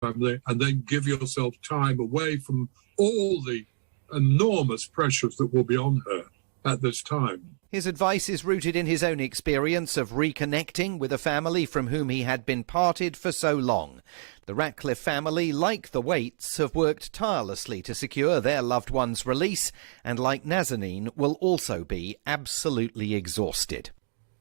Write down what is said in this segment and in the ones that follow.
family, and then give yourself time away from all the enormous pressures that will be on her at this time. His advice is rooted in his own experience of reconnecting with a family from whom he had been parted for so long. The Ratcliffe family, like the Waits, have worked tirelessly to secure their loved one's release, and like Nazanin, will also be absolutely exhausted.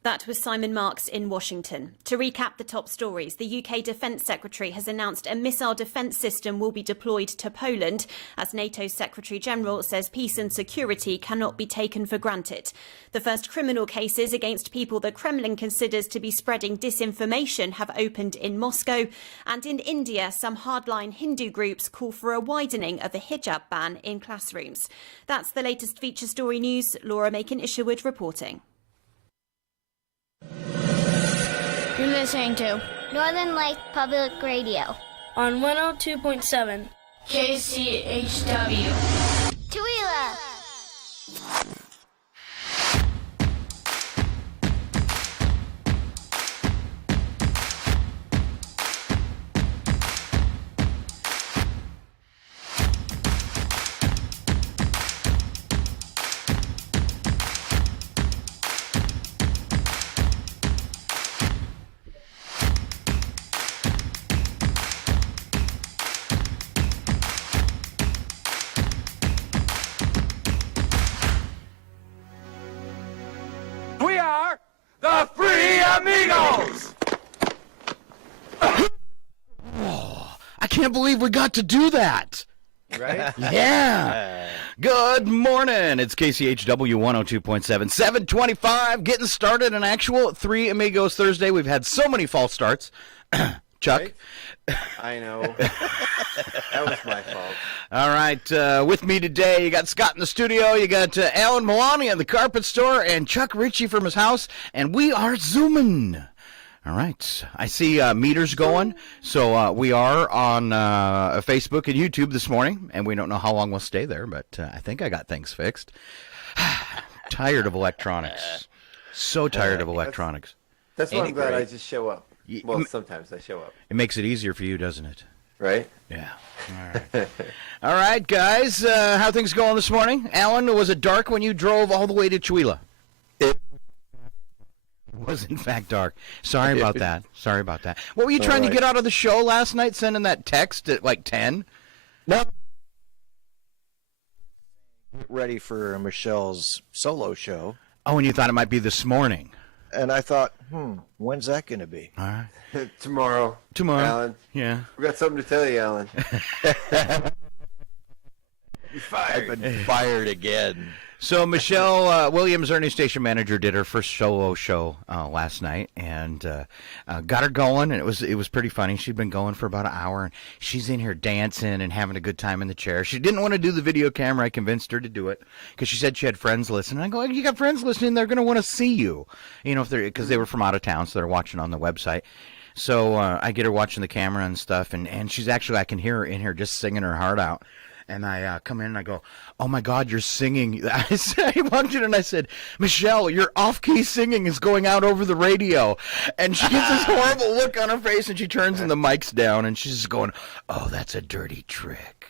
That was Simon Marks in Washington. To recap the top stories, the UK Defence Secretary has announced a missile defence system will be deployed to Poland, as NATO's Secretary-General says peace and security cannot be taken for granted. The first criminal cases against people the Kremlin considers to be spreading disinformation have opened in Moscow. And in India, some hardline Hindu groups call for a widening of the hijab ban in classrooms. That's the latest feature story news. Laura Macon-Isherwood reporting. You're listening to Northern Light Public Radio on 102.7 KCHW. Tooele! The Free Amigos! Oh, I can't believe we got to do that. Right? Yeah. Good morning. It's KCHW 102.7, 725, getting started an actual Three Amigos Thursday. We've had so many false starts. Chuck? Right? I know. That was my fault. All right, with me today, you got Scott in the studio, you got Alan Milani at the carpet store, and Chuck Ritchie from his house, and we are Zooming. All right, I see meters going, so we are on Facebook and YouTube this morning, and we don't know how long we'll stay there, but I think I got things fixed. Tired of electronics. So tired of electronics. That's why I'm glad I just show up. Well, sometimes I show up. It makes it easier for you, doesn't it? Right? Yeah. All right. All right, guys. How things going this morning? Alan, was it dark when you drove all the way to Tooele? It was, in fact, dark. Sorry about that. Sorry about that. What were you trying to get out of the show last night, sending that text at like 10? No. Ready for Michelle's solo show. Oh, and you thought it might be this morning. And I thought, when's that going to be? All right. Tomorrow. Alan. Alan. Yeah. We've got something to tell you, Alan. You're fired. I've been fired again. So Michelle Williams, our new station manager, did her first solo show last night, and got her going, and it was pretty funny. She'd been going for about an hour, and she's in here dancing and having a good time in the chair. She didn't want to do the video camera. I convinced her to do it because she said she had friends listening. I go, you got friends listening? They're going to want to see you, because they were from out of town, so they're watching on the website. So I get her watching the camera and stuff, and she's actually, I can hear her in here just singing her heart out. And I come in and I go, oh, my God, you're singing. I walked in and I said, Michelle, your off-key singing is going out over the radio. And she gets this horrible look on her face, and she turns and the mic's down, and she's just going, oh, that's a dirty trick.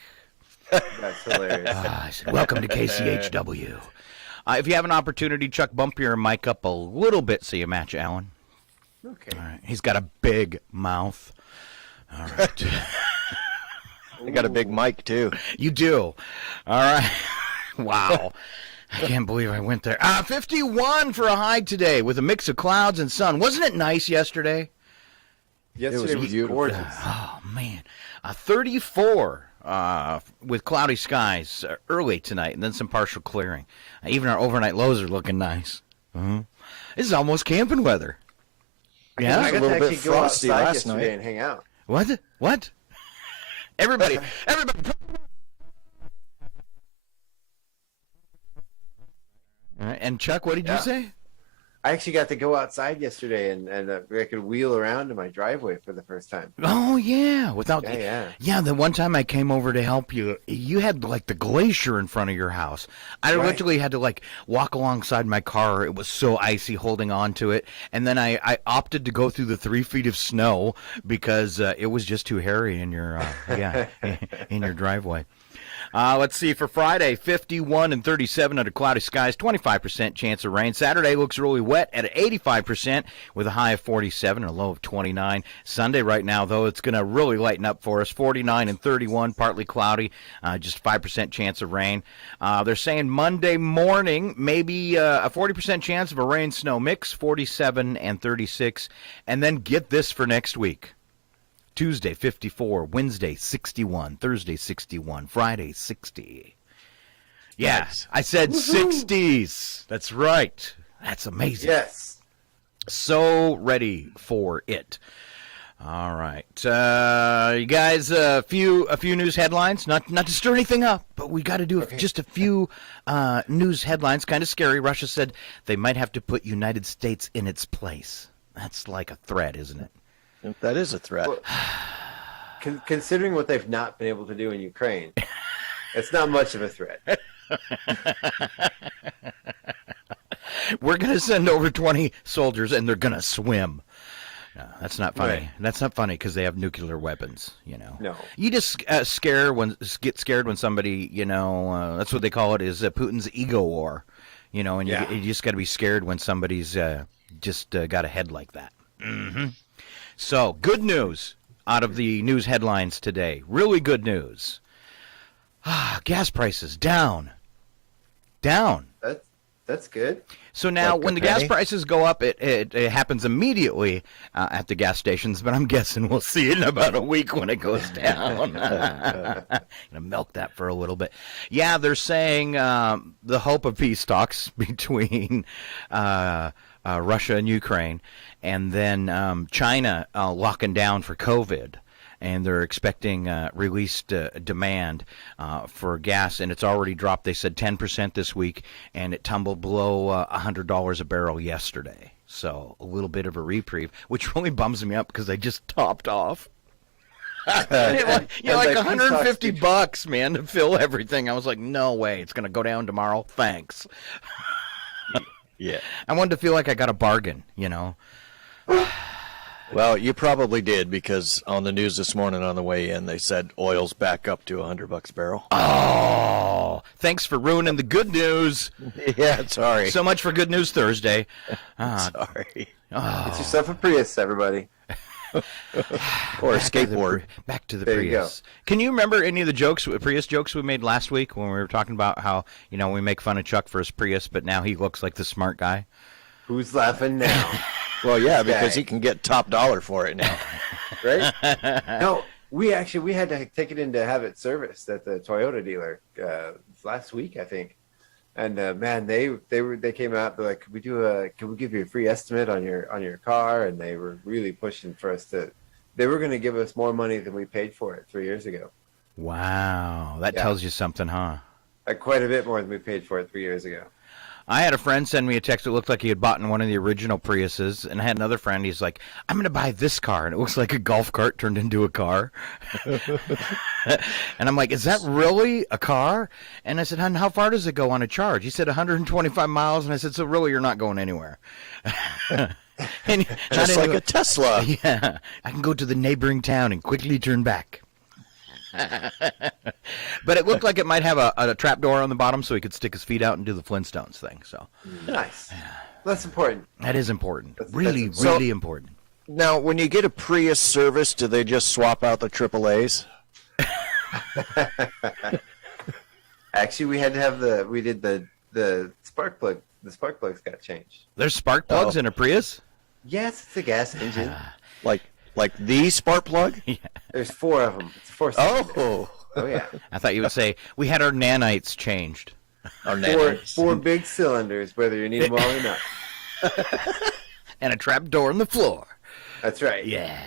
That's hilarious. I said, welcome to KCHW. If you have an opportunity, Chuck, bump your mic up a little bit so you match Alan. Okay. All right. He's got a big mouth. All right. I got a big mic, too. You do. All right. Wow. I can't believe I went there. 51 for a high today with a mix of clouds and sun. Wasn't it nice yesterday? Yesterday was gorgeous. Oh, man. 34 with cloudy skies early tonight, and then some partial clearing. Even our overnight lows are looking nice. This is almost camping weather. Yeah, I got to actually go outside last yesterday night and hang out. What? Everybody. All right, and Chuck, what did you say? I actually got to go outside yesterday and I could wheel around in my driveway for the first time. Oh yeah, Yeah. The one time I came over to help you, you had like the glacier in front of your house. I literally had to like walk alongside my car. It was so icy, holding on to it, and then I opted to go through the 3 feet of snow because it was just too hairy in your in your driveway. Let's see, for Friday, 51 and 37 under cloudy skies, 25% chance of rain. Saturday looks really wet at 85% with a high of 47 and a low of 29. Sunday right now, though, it's going to really lighten up for us, 49 and 31, partly cloudy, just 5% chance of rain. They're saying Monday morning, maybe a 40% chance of a rain-snow mix, 47 and 36. And then get this for next week. Tuesday, 54. Wednesday, 61. Thursday, 61. Friday, 60. Yeah, nice. I said 60s. That's right. That's amazing. Yes. So ready for it. All right. You guys, a few news headlines. Not to stir anything up, but we got to do just a few news headlines. Kind of scary. Russia said they might have to put United States in its place. That's like a threat, isn't it? That is a threat. Well, considering what they've not been able to do in Ukraine, it's not much of a threat. We're going to send over 20 soldiers, and they're going to swim. No, that's not funny. Right. That's not funny because they have nuclear weapons, you know. No. You just get scared when somebody, you know, that's what they call it, is Putin's ego war, you know, and you just got to be scared when somebody's just got a head like that. Mm-hmm. So, good news out of the news headlines today. Really good news. Gas prices down. That's good. So now, when the gas prices go up, it happens immediately at the gas stations, but I'm guessing we'll see it in about a week when it goes down. Gonna milk that for a little bit. Yeah, they're saying the hope of peace talks between Russia and Ukraine, and then China locking down for COVID, and they're expecting released demand for gas, and it's already dropped. They said 10% this week, and it tumbled below $100 a barrel yesterday. So a little bit of a reprieve, which really bums me up because they just topped off. Like $150, man, to fill everything. I was like, no way, it's going to go down tomorrow. Thanks. Yeah, I wanted to feel like I got a bargain, you know. Well, you probably did, because on the news this morning on the way in, they said oil's back up to $100 a barrel. Oh, thanks for ruining the good news. Yeah, sorry. So much for Good News Thursday. Sorry. Oh. Get yourself a Prius, everybody. Or a skateboard. Back to the there Prius. You go. Can you remember any of the Prius jokes we made last week when we were talking about how, you know, we make fun of Chuck for his Prius, but now he looks like the smart guy? Who's laughing now? Well, yeah, because he can get top dollar for it now. Right? No, we had to take it in to have it serviced at the Toyota dealer last week, I think. And man, they came out. They're like, can we give you a free estimate on your car? And they were really pushing for us to. They were going to give us more money than we paid for it 3 years ago. Wow, that tells you something, huh? Quite a bit more than we paid for it 3 years ago. I had a friend send me a text that looked like he had bought in one of the original Priuses, and I had another friend, he's like, I'm going to buy this car, and it looks like a golf cart turned into a car. And I'm like, is that really a car? And I said, hon, how far does it go on a charge? He said 125 miles, and I said, so really you're not going anywhere. And just like a Tesla. Yeah, I can go to the neighboring town and quickly turn back. But it looked like it might have a trap door on the bottom so he could stick his feet out and do the Flintstones thing. So nice. That's important. That is important. Really important. Now, when you get a Prius service, do they just swap out the AAAs? Actually, we had to have the spark plug. The spark plugs got changed. There's spark plugs in a Prius? Yes, it's a gas engine. Like the spark plug? Yeah. There's 4 of them. It's 4 cylinders. Oh yeah. I thought you would say we had our nanites changed. Four big cylinders, whether you need them all or not. And a trap door in the floor. That's right. Yeah.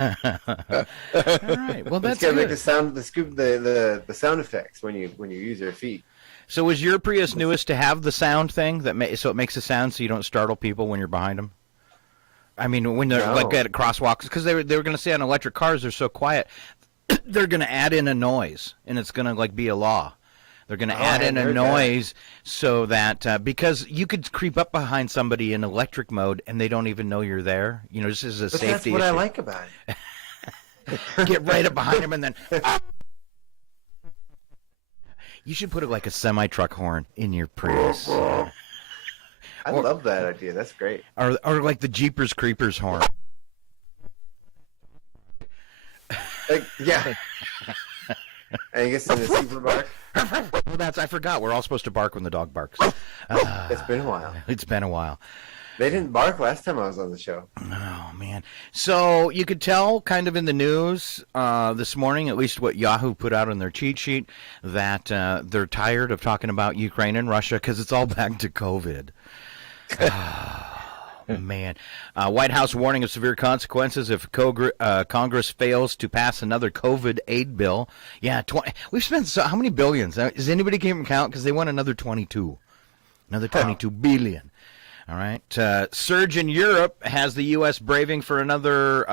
All right. Well, that's gotta good. make the sound, the sound effects when you use your feet. So is your Prius newest to have the sound thing so it makes a sound so you don't startle people when you're behind them? I mean, when they're like at crosswalks, because they were going to say on electric cars they're so quiet, they're going to add in a noise, and it's going to like be a law. They're going to add in a noise so that because you could creep up behind somebody in electric mode and they don't even know you're there. You know, this is a safety issue. That's what I like about it. Get right up behind them and then. You should put it like a semi-truck horn in your Prius. I love that idea. That's great. Or like the Jeepers Creepers horn. Yeah. And you get some super bark. Well, I forgot. We're all supposed to bark when the dog barks. It's been a while. It's been a while. They didn't bark last time I was on the show. Oh, man. So you could tell kind of in the news this morning, at least what Yahoo put out on their cheat sheet, that they're tired of talking about Ukraine and Russia because it's all back to COVID. Man. White House warning of severe consequences if Congress fails to pass another COVID aid bill. Yeah, we've spent how many billions? Does anybody keep count? Because they want another 22. Another 22 billion. All right. Surge in Europe has the U.S. braving for another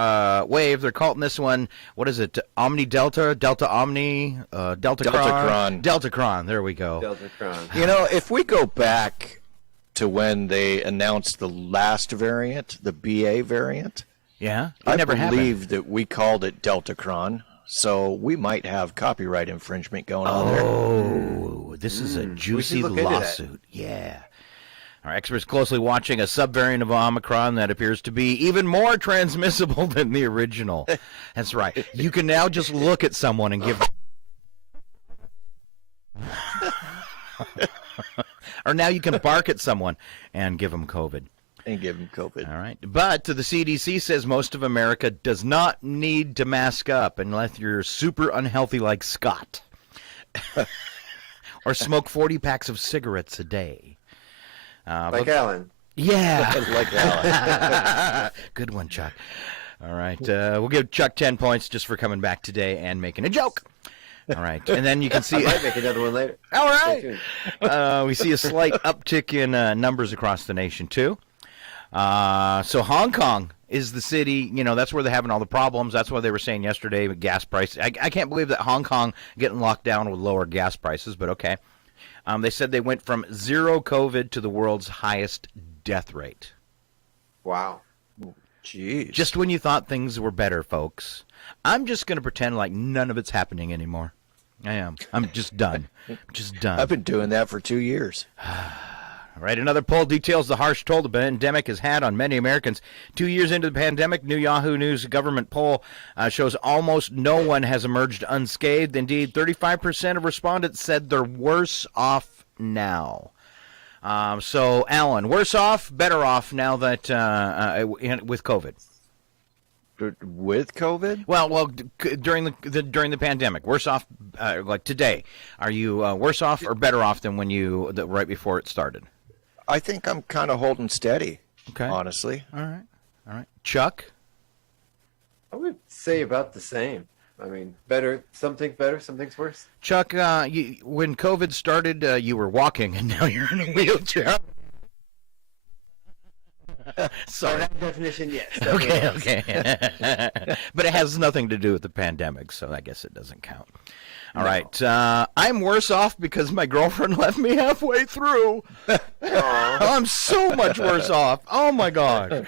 wave. They're calling this one, what is it? Omni Delta, Delta Omni, Deltacron. Deltacron. There we go. Deltacron. You know, if we go back to when they announced the last variant, the BA variant, yeah, I believe that we called it Deltacron. So we might have copyright infringement going on there. Oh, this is a juicy lawsuit. Yeah. Our experts closely watching a subvariant of Omicron that appears to be even more transmissible than the original. That's right. You can now just look at someone and give... Or now you can bark at someone and give them COVID. And give them COVID. All right. But the CDC says most of America does not need to mask up unless you're super unhealthy like Scott. Or smoke 40 packs of cigarettes a day. Like Alan. Yeah. Like Alan. Good one, Chuck. All right. We'll give Chuck 10 points just for coming back today and making a joke. All right. And then you can see. I might make another one later. All right. We see a slight uptick in numbers across the nation, too. So Hong Kong is the city, you know, that's where they're having all the problems. That's what they were saying yesterday with gas prices. I can't believe that Hong Kong getting locked down with lower gas prices, but okay. They said they went from zero COVID to the world's highest death rate. Wow. Jeez. Just when you thought things were better, folks. I'm just going to pretend like none of it's happening anymore. I am. I'm just done. Just done. I've been doing that for 2 years. All right, another poll details the harsh toll the pandemic has had on many Americans. 2 years into the pandemic, new Yahoo News government poll shows almost no one has emerged unscathed. Indeed, 35% of respondents said they're worse off now. So, Alan, worse off, better off now that with COVID? With COVID? Well, during the pandemic, worse off like today. Are you worse off or better off than right before it started? I think I'm kind of holding steady. Okay. Honestly. All right. Chuck? I would say about the same. I mean, something's worse. Chuck, when COVID started, you were walking, and now you're in a wheelchair. Sorry. That definition, yes. Okay. But it has nothing to do with the pandemic, so I guess it doesn't count. All right. I'm worse off because my girlfriend left me halfway through. I'm so much worse off. Oh, my God.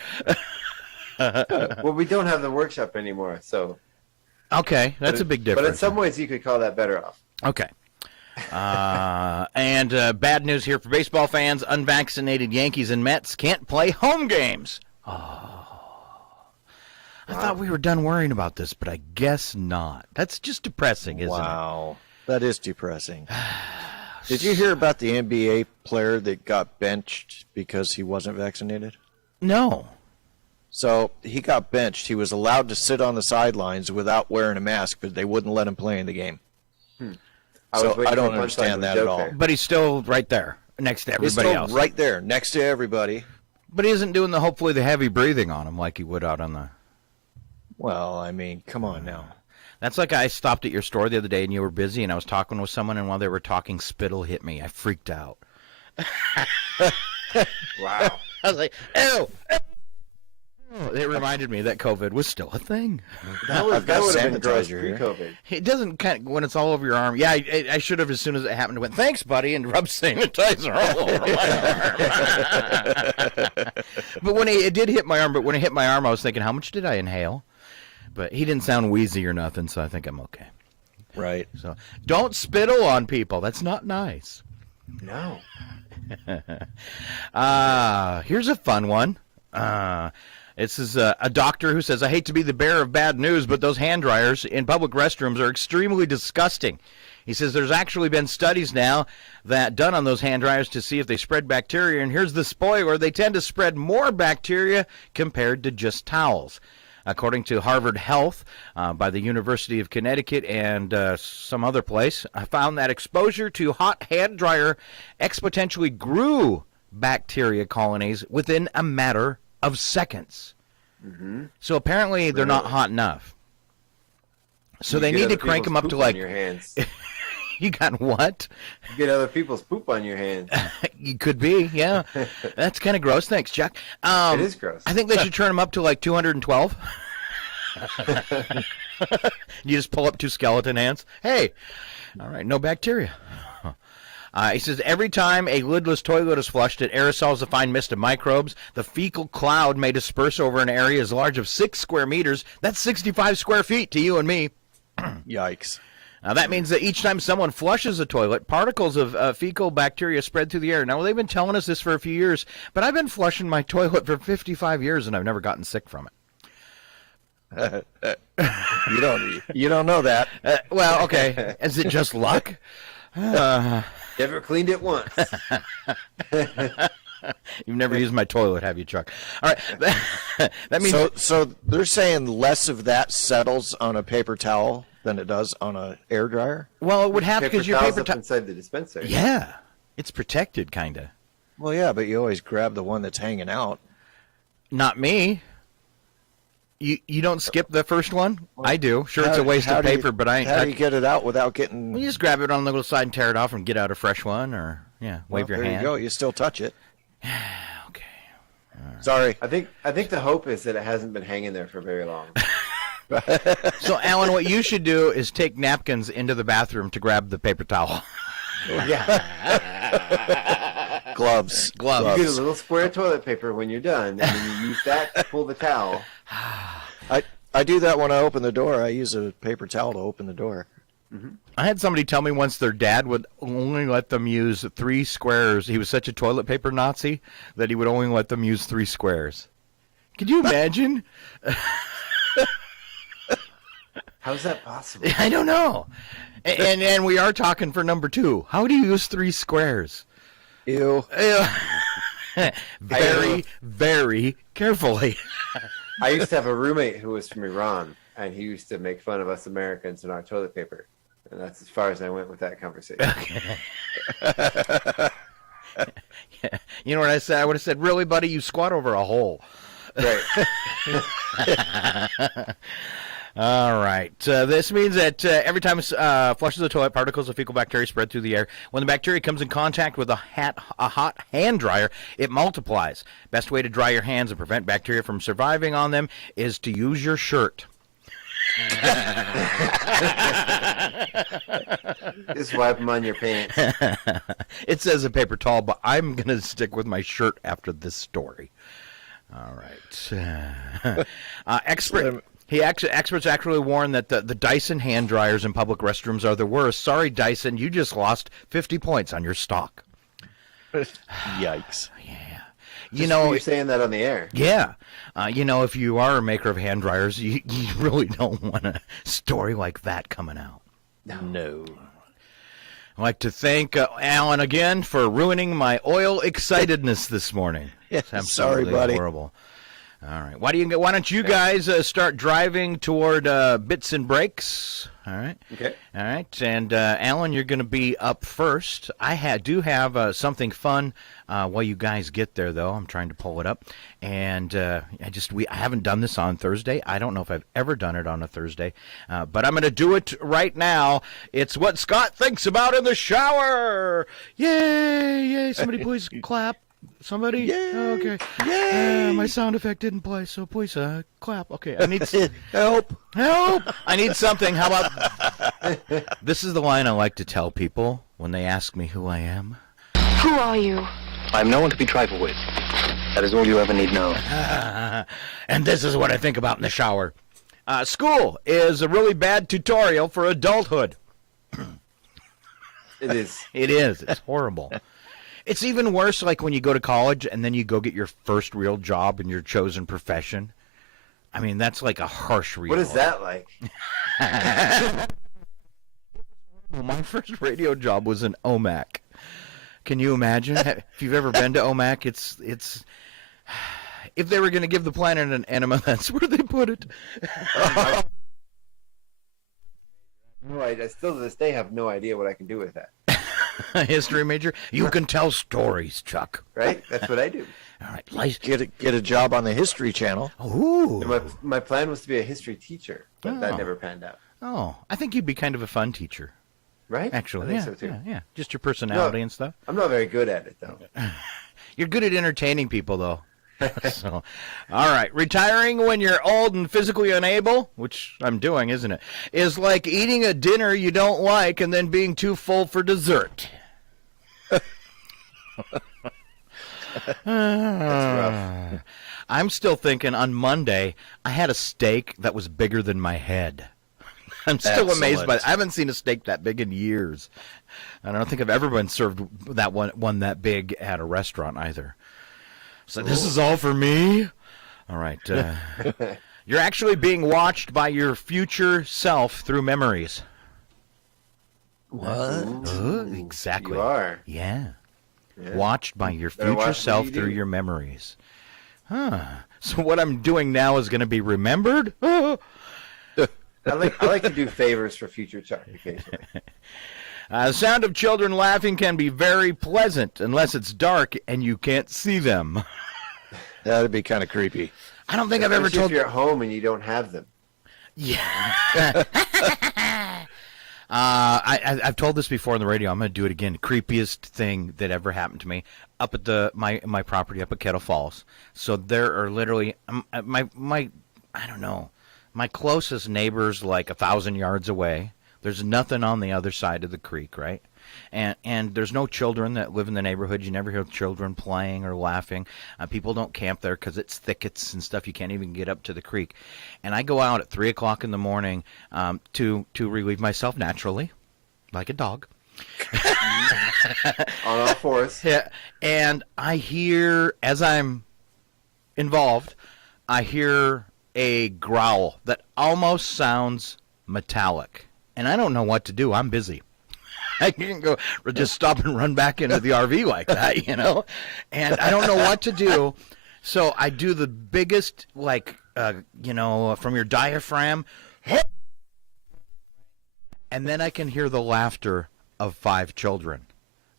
Well, we don't have the workshop anymore, so. Okay, that's a big difference. But in some ways, you could call that better off. Okay. And bad news here for baseball fans. Unvaccinated Yankees and Mets can't play home games. Oh. I thought we were done worrying about this, but I guess not. That's just depressing, isn't it? Wow. That is depressing. Did you hear about the NBA player that got benched because he wasn't vaccinated? No. So he got benched. He was allowed to sit on the sidelines without wearing a mask, but they wouldn't let him play in the game. So I don't understand that at all. But he's still right there next to everybody else. Right there next to everybody. But he isn't doing hopefully the heavy breathing on him like he would out on the... Well, I mean, come on now. That's like I stopped at your store the other day and you were busy and I was talking with someone and while they were talking, spittle hit me. I freaked out. Wow. I was like, ew. It reminded me that COVID was still a thing. That would have been gross pre-COVID. It doesn't when it's all over your arm. Yeah, I should have as soon as it happened went, thanks, buddy, and rubbed sanitizer all over my arm. But when it did hit my arm, I was thinking, how much did I inhale? But he didn't sound wheezy or nothing, so I think I'm okay. Right. So don't spittle on people. That's not nice. No. Here's a fun one. This is a doctor who says, I hate to be the bearer of bad news, but those hand dryers in public restrooms are extremely disgusting. He says there's actually been studies now that done on those hand dryers to see if they spread bacteria. And here's the spoiler. They tend to spread more bacteria compared to just towels. According to Harvard Health by the University of Connecticut and some other place, I found that exposure to hot hand dryer exponentially grew bacteria colonies within a matter of seconds. Mm-hmm. So apparently they're not hot enough. So they need to crank them up to like... your hands. You got what? You get other people's poop on your hands. You could be, yeah. That's kind of gross. Thanks, Chuck. It is gross. I think they should turn them up to like 212. You just pull up 2 skeleton hands. Hey, all right, no bacteria. He says, every time a lidless toilet is flushed, it aerosols a fine mist of microbes. The fecal cloud may disperse over an area as large as 6 square meters. That's 65 square feet to you and me. Yikes. Now, that means that each time someone flushes a toilet, particles of fecal bacteria spread through the air. Now, they've been telling us this for a few years, but I've been flushing my toilet for 55 years, and I've never gotten sick from it. You don't know that. Well, okay. Is it just luck? Never cleaned it once. You've never used my toilet, have you, Chuck? All right. That means so they're saying less of that settles on a paper towel than it does on an air dryer? Well, it would have to because your paper towel inside the dispenser. Yeah. It's protected, kind of. Well, yeah, but you always grab the one that's hanging out. Not me. You don't skip the first one? Well, I do. Sure, it's a waste of paper, but how do you get it out without getting... Well, you just grab it on the little side and tear it off and get out a fresh one, or, wave your hand. There you go. You still touch it. Okay. Right. Sorry. I think the hope is that it hasn't been hanging there for very long. So, Alan, what you should do is take napkins into the bathroom to grab the paper towel. Yeah. Gloves. You get a little square of toilet paper when you're done, and then you use that to pull the towel. I do that when I open the door. I use a paper towel to open the door. Mm-hmm. I had somebody tell me once their dad would only let them use 3 squares. He was such a toilet paper Nazi that he would only let them use 3 squares. Could you imagine? How's that possible? I don't know. And we are talking for number 2. How do you use 3 squares? Ew. Very, very carefully. I used to have a roommate who was from Iran, and he used to make fun of us Americans and our toilet paper. And that's as far as I went with that conversation. Okay. Yeah. You know what I said? I would have said, really, buddy, you squat over a hole. Right. All right. This means that every time it flushes the toilet, particles of fecal bacteria spread through the air. When the bacteria comes in contact with a hot hand dryer, it multiplies. Best way to dry your hands and prevent bacteria from surviving on them is to use your shirt. Just wipe them on your pants. It says a paper towel, but I'm going to stick with my shirt after this story. All right. Experts actually warn that the Dyson hand dryers in public restrooms are the worst. Sorry, Dyson, you just lost 50 points on your stock. Yikes. Yeah. You're saying that on the air. Yeah. If you are a maker of hand dryers, you really don't want a story like that coming out. No. I'd like to thank Alan again for ruining my oil excitedness this morning. Yes, absolutely sorry, buddy. Horrible. All right. Why don't you guys start driving toward Bits and Breaks? All right. Okay. All right. And Alan, you're going to be up first. I do have something fun while you guys get there, though. I'm trying to pull it up, and I haven't done this on Thursday. I don't know if I've ever done it on a Thursday, but I'm going to do it right now. It's what Scott thinks about in the shower. Yay! Yay! Somebody please clap. Somebody? Yay! Okay. Yay! My sound effect didn't play, so please clap. Okay. I need Help! help. I need something. How about this is the line I like to tell people when they ask me who I am. Who are you? I'm no one to be trifled with. That is all you ever need know. And this is what I think about in the shower. School is a really bad tutorial for adulthood. It is. It is. It's horrible. It's even worse like when you go to college and then you go get your first real job in your chosen profession. I mean, that's like a harsh reality. What is that like? Well, my first radio job was in OMAC. Can you imagine? If you've ever been to OMAC, it's if they were going to give the planet an enema, that's where they put it. No, I still to this day have no idea what I can do with that. A history major? You can tell stories, Chuck. Right? That's what I do. All right, Get a job on the History Channel. Ooh. And my plan was to be a history teacher, but that Oh. never panned out. Oh, I think you'd be kind of a fun teacher. Right? Actually, I think yeah, so too. yeah. Just your personality and stuff. I'm not very good at it though. You're good at entertaining people, though. So, all right. Retiring when you're old and physically unable, which I'm doing, isn't it, is like eating a dinner you don't like and then being too full for dessert. That's rough. I'm still thinking on Monday, I had a steak that was bigger than my head. I'm still amazed by it. I haven't seen a steak that big in years. And I don't think I've ever been served that one that big at a restaurant either. So this is all for me? All right. You're actually being watched by your future self through memories. What? Exactly. You are. Yeah. Yeah. Watched by your Better watch future what self you through do. your memories. Huh. So what I'm doing now is going to be remembered? I like to do favors for future Chuck occasionally. The sound of children laughing can be very pleasant unless it's dark and you can't see them. That'd be kind of creepy. I don't think I've ever Especially told if you're at home and you don't have them. Yeah. I've told this before on the radio. I'm going to do it again. Creepiest thing that ever happened to me up at my property up at Kettle Falls. So there are literally my I don't know, my closest neighbor's like 1,000 yards away. There's nothing on the other side of the creek, right? And there's no children that live in the neighborhood. You never hear children playing or laughing. People don't camp there because it's thickets and stuff. You can't even get up to the creek. And I go out at 3 o'clock in the morning to relieve myself naturally, like a dog. On all fours. Yeah. And I hear, as I'm involved, I hear a growl that almost sounds metallic. And I don't know what to do. I'm busy. I can't go just stop and run back into the RV like that, you know? And I don't know what to do. So I do the biggest, like, from your diaphragm. And then I can hear the laughter of 5 children.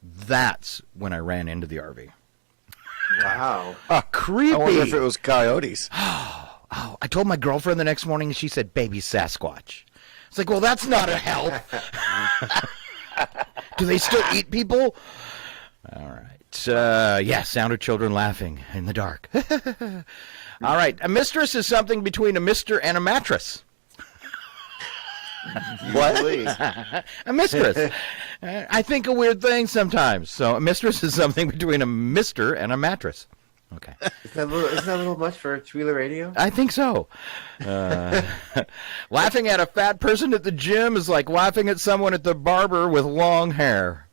That's when I ran into the RV. Wow. Creepy. I wonder if it was coyotes. Oh, I told my girlfriend the next morning, and she said, baby Sasquatch. It's like, well, that's not a help. Do they still eat people? All right. Yeah, sound of children laughing in the dark. All right. A mistress is something between a mister and a mattress. What? A mistress. I think a weird thing sometimes. So a mistress is something between a mister and a mattress. Okay. Isn't that a little much for Twila Radio? I think so. Laughing at a fat person at the gym is like laughing at someone at the barber with long hair.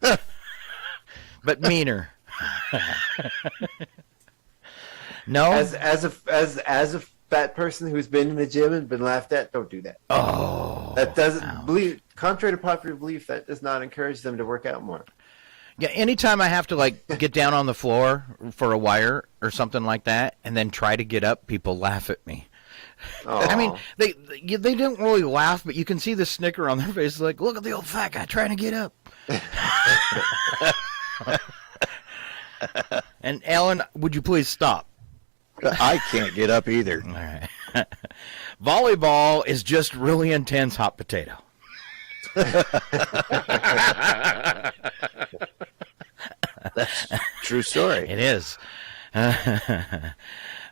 But meaner. No? As a fat person who's been in the gym and been laughed at, don't do that. Oh. That doesn't contrary to popular belief, that does not encourage them to work out more. Yeah, anytime I have to, like, get down on the floor for a wire or something like that and then try to get up, people laugh at me. I mean, they don't really laugh, but you can see the snicker on their face. Like, look at the old fat guy trying to get up. And Alan, would you please stop? I can't get up either. All right. Volleyball is just really intense hot potato. That's a true story. It is.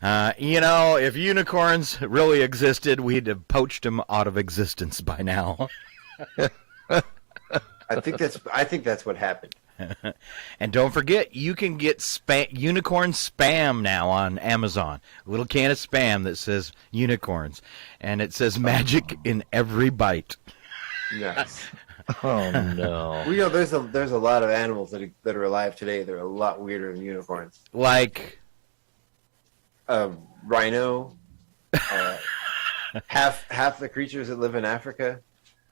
If unicorns really existed, we'd have poached them out of existence by now. I think that's what happened. And don't forget, you can get unicorn spam now on Amazon. A little can of spam that says unicorns, and it says magic in every bite. Nice. Oh no! Well, there's a lot of animals that are alive today. They're a lot weirder than unicorns. Like rhino. Half the creatures that live in Africa.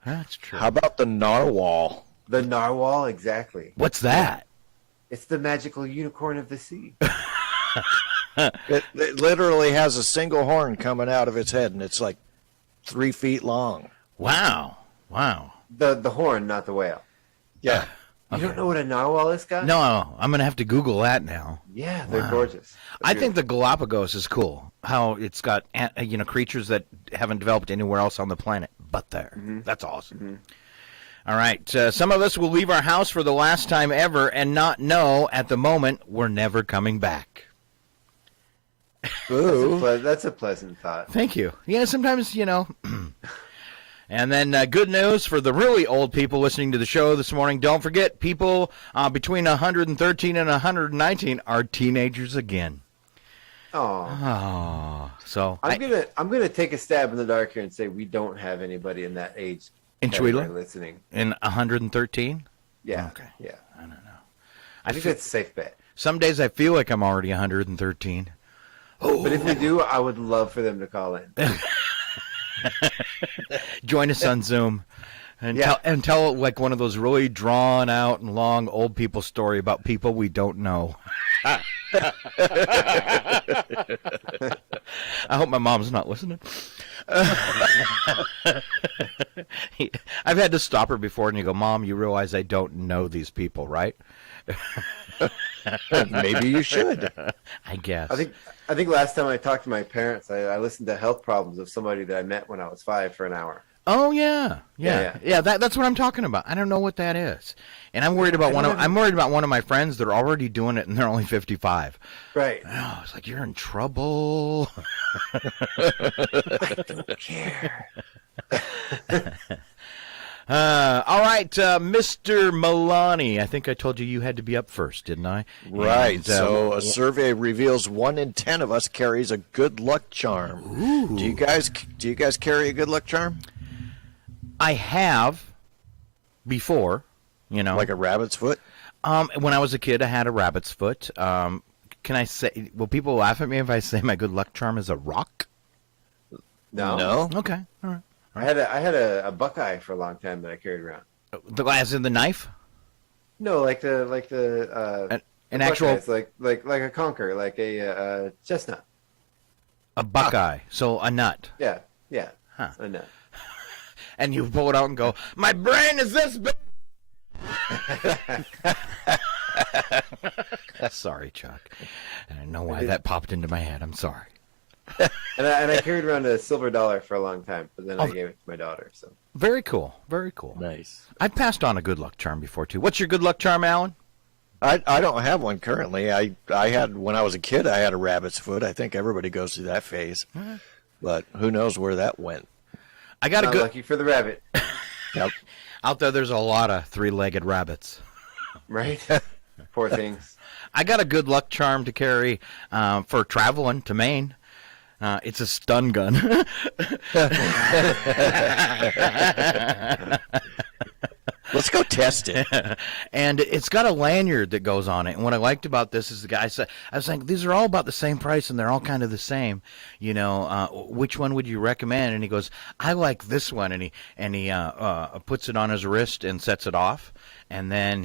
That's true. How about the narwhal? The narwhal, exactly. What's that? It's the magical unicorn of the sea. It literally has a single horn coming out of its head, and it's like 3 feet long. Wow. The horn, not the whale. Yeah. You don't know what a narwhal is, Scott? No, I'm going to have to Google that now. Yeah, they're gorgeous. I think the Galapagos is cool. How it's got creatures that haven't developed anywhere else on the planet but there. Mm-hmm. That's awesome. Mm-hmm. All right. Some of us will leave our house for the last time ever and not know at the moment we're never coming back. Ooh. That's a pleasant thought. Thank you. Yeah, sometimes, And then good news for the really old people listening to the show this morning. Don't forget, people between 113 and 119 are teenagers again. Oh. So I'm gonna take a stab in the dark here and say we don't have anybody in that age in Chile listening. In 113? Yeah. Okay. Yeah. I don't know. I think that's a safe bet. Some days I feel like I'm already 113. Oh. But if we do, I would love for them to call in. Join us on Zoom and tell like one of those really drawn out and long old people story about people we don't know. I hope my mom's not listening. I've had to stop her before, and you go, Mom, you realize I don't know these people, right? Maybe you should. I guess. I think last time I talked to my parents, I listened to health problems of somebody that I met when I was 5 for an hour. Oh yeah. That's what I'm talking about. I don't know what that is, and I'm worried about I'm worried about one of my friends. They're already doing it, and they're only 55. Right. Oh, it's like you're in trouble. I don't care. All right, Mr. Milani. I think I told you had to be up first, didn't I? Right. And, so a survey reveals 1 in 10 of us carries a good luck charm. Ooh. Do you guys carry a good luck charm? I have before, like a rabbit's foot. When I was a kid, I had a rabbit's foot. Can I say? Will people laugh at me if I say my good luck charm is a rock? No. Okay. All right. I had a buckeye for a long time that I carried around. The glass in the knife? No, like the an actual, it's like a conker, like a chestnut. A buckeye, so a nut. Yeah, Huh. A nut. And you pull it out and go, my brain is this big. Sorry, Chuck. I don't know why that popped into my head. I'm sorry. And I carried around a silver dollar for a long time, but then I gave it to my daughter. So very cool, very cool. Nice. I've passed on a good luck charm before too. What's your good luck charm, Alan? I don't have one currently. I had when I was a kid. I had a rabbit's foot. I think everybody goes through that phase, but who knows where that went. I got Not lucky for the rabbit. Yep. Out there's a lot of 3-legged rabbits. Right. Poor things. I got a good luck charm to carry for traveling to Maine. It's a stun gun. Let's go test it. And it's got a lanyard that goes on it. And what I liked about this is the guy said, I was saying, these are all about the same price and they're all kind of the same. Which one would you recommend? And he goes, I like this one. And he puts it on his wrist and sets it off. And then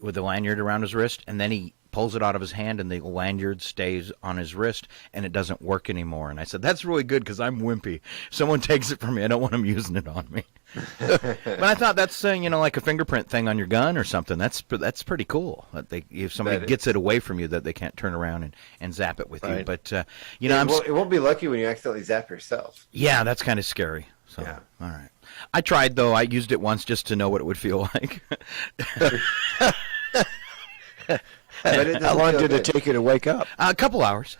with the lanyard around his wrist, and then he pulls it out of his hand, and the lanyard stays on his wrist, and it doesn't work anymore. And I said, that's really good because I'm wimpy. Someone takes it from me. I don't want them using it on me. But I thought that's, like a fingerprint thing on your gun or something. That's pretty cool. If somebody gets it away from you, that they can't turn around and zap it with you. But, it won't be lucky when you accidentally zap yourself. Yeah, that's kind of scary. So, yeah. All right. I tried, though. I used it once just to know what it would feel like. How long did it take you to wake up? A couple hours.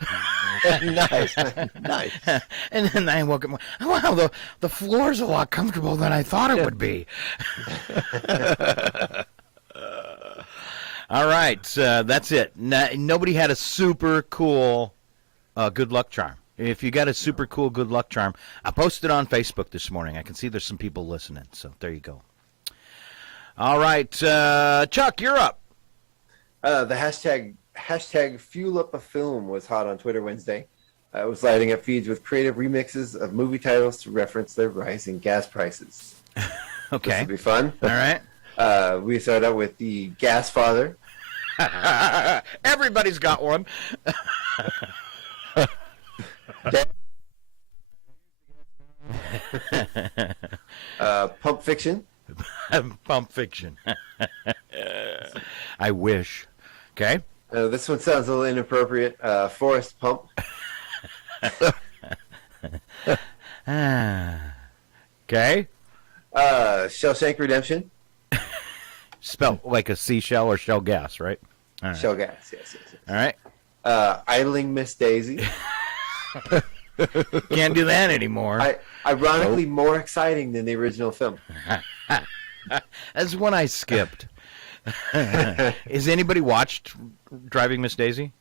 Nice. And then I woke up. Wow, the floor's a lot comfortable than I thought it would be. All right, that's it. Nobody had a super cool good luck charm. If you got a super cool good luck charm, I posted it on Facebook this morning. I can see there's some people listening, so there you go. All right, Chuck, you're up. The hashtag Fuel Up a Film was hot on Twitter Wednesday. It was lighting up feeds with creative remixes of movie titles to reference the rising gas prices. Okay. This will be fun. All right. We start out with the Gas Father. Everybody's got one. Pump Fiction. Pump Fiction. I wish. Okay. This one sounds a little inappropriate. Forest Pump. Okay. Shawshank Redemption. Spelled like a seashell or shell gas, right? All right. Shell gas, yes. All right. Idling Miss Daisy. Can't do that anymore. Ironically, more exciting than the original film. That's one I skipped. Has anybody watched Driving Miss Daisy?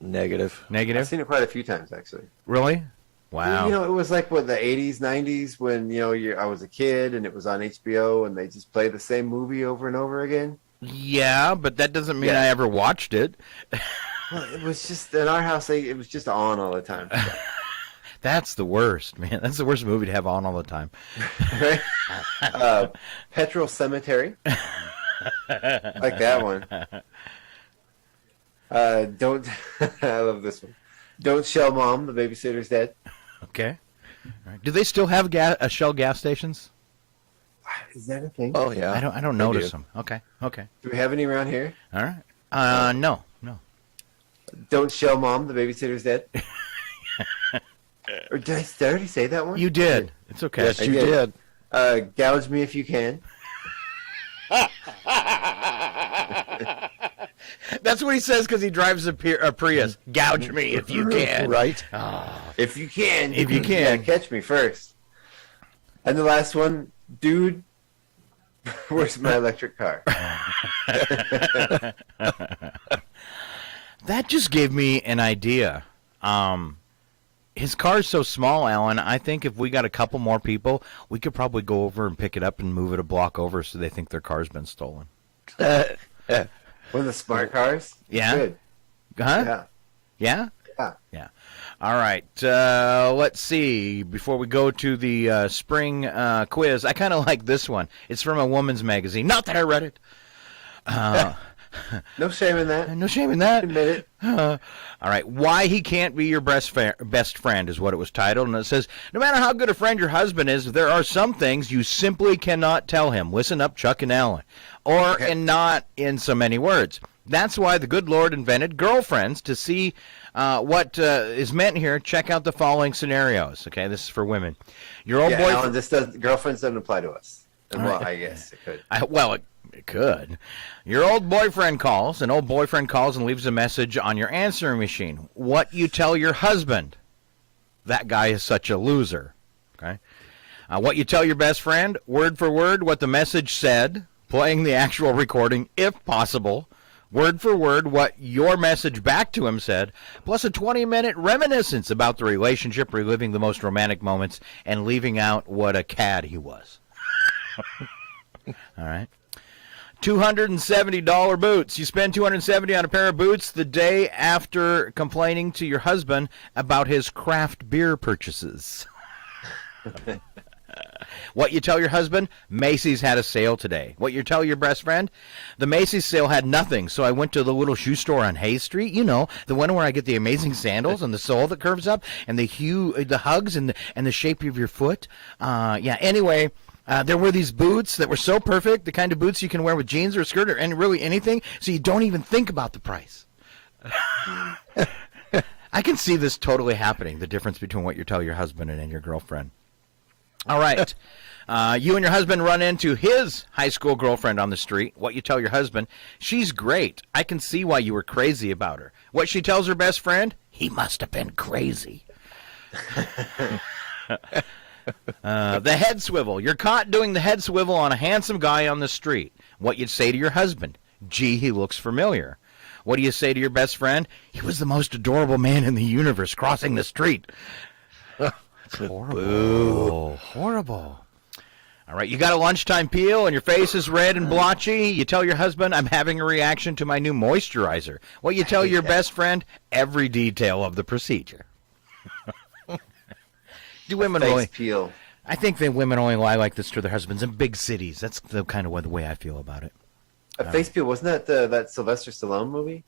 Negative. I've seen it quite a few times, actually. Really? Wow. It was like, the 80s, 90s when, I was a kid and it was on HBO and they just played the same movie over and over again. Yeah, but that doesn't mean I ever watched it. Well, it was just, in our house, it was just on all the time. That's the worst, man. That's the worst movie to have on all the time. Right? Petrol Cemetery. Like that one. I love this one. Don't Shell Mom, the babysitter's dead. Okay. All right. Do they still have Shell gas stations? Is that a thing? Oh yeah. I don't notice them. Okay. Do we have any around here? All right. No. Don't Shell Mom, the babysitter's dead. Or did I already say that one? You did. It's okay. Yes, you did. Gouge me if you can. That's what he says because he drives a Prius. Gouge me if you can. Right. If you can. If you can. Yeah, catch me first. And the last one, dude, where's my electric car? That just gave me an idea. His car's so small, Alan, I think if we got a couple more people, we could probably go over and pick it up and move it a block over so they think their car's been stolen. One of the smart cars? Yeah. Good. Huh? Yeah. Yeah. All right. Let's see. Before we go to the spring quiz, I kind of like this one. It's from a woman's magazine. Not that I read it. No shame in that. No shame in that. Admit it. All right. Why He Can't Be Your Best Friend is what it was titled. And it says, no matter how good a friend your husband is, there are some things you simply cannot tell him. Listen up, Chuck and Alan. And not in so many words. That's why the good Lord invented girlfriends. To see what is meant here, check out the following scenarios. Okay, this is for women. Your old boyfriend. Alan, girlfriends doesn't apply to us. Well, I guess it could. It could. Your old boyfriend calls. An old boyfriend calls and leaves a message on your answering machine. What you tell your husband? That guy is such a loser. Okay. What you tell your best friend? Word for word, what the message said. Playing the actual recording, if possible. Word for word, what your message back to him said. Plus a 20-minute reminiscence about the relationship, reliving the most romantic moments, and leaving out what a cad he was. All right. $270 boots. You spend $270 on a pair of boots the day after complaining to your husband about his craft beer purchases. What you tell your husband? Macy's had a sale today. What you tell your best friend? The Macy's sale had nothing, so I went to the little shoe store on Hay Street. You know, the one where I get the amazing sandals and the sole that curves up and the hugs and the shape of your foot. Anyway, there were these boots that were so perfect, the kind of boots you can wear with jeans or a skirt or really anything, so you don't even think about the price. I can see this totally happening, the difference between what you tell your husband and your girlfriend. All right. You and your husband run into his high school girlfriend on the street. What you tell your husband? She's great. I can see why you were crazy about her. What she tells her best friend? He must have been crazy. The head swivel. You're caught doing the head swivel on a handsome guy on the street. What you'd say to your husband? Gee, he looks familiar. What do you say to your best friend? He was the most adorable man in the universe crossing the street. It's horrible. Boo. Horrible. All right, you got a lunchtime peel and your face is red and blotchy. You tell your husband, I'm having a reaction to my new moisturizer. What you tell your best friend? Every detail of the procedure. Do women face peel? I think that women only lie like this to their husbands in big cities. That's the kind of the way I feel about it. A face peel, wasn't that that Sylvester Stallone movie?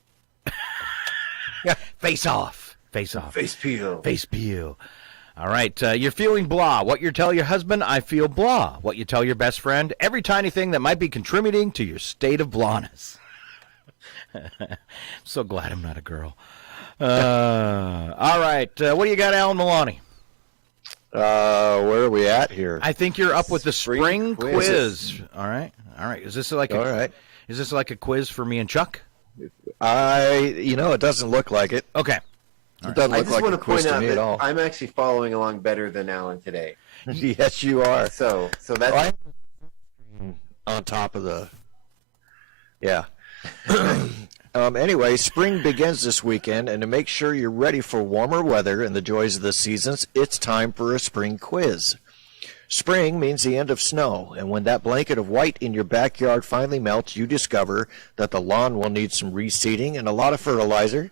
Face off. Face off. Face peel. Face peel. All right, you're feeling blah. What you tell your husband, I feel blah. What you tell your best friend, every tiny thing that might be contributing to your state of blahness. So glad I'm not a girl. All right, what do you got, Alan Maloney? Where are we at here? I think you're up with the spring quiz. All right. Is this like Is this like a quiz for me and Chuck? It doesn't look like it. Okay. It doesn't I look just like want a to quiz point to out me at all. that I'm actually following along better than Alan today. Yes, you are. So that's on top of the. Yeah. Anyway, spring begins this weekend, and to make sure you're ready for warmer weather and the joys of the seasons, it's time for a spring quiz. Spring means the end of snow, and when that blanket of white in your backyard finally melts, you discover that the lawn will need some reseeding and a lot of fertilizer.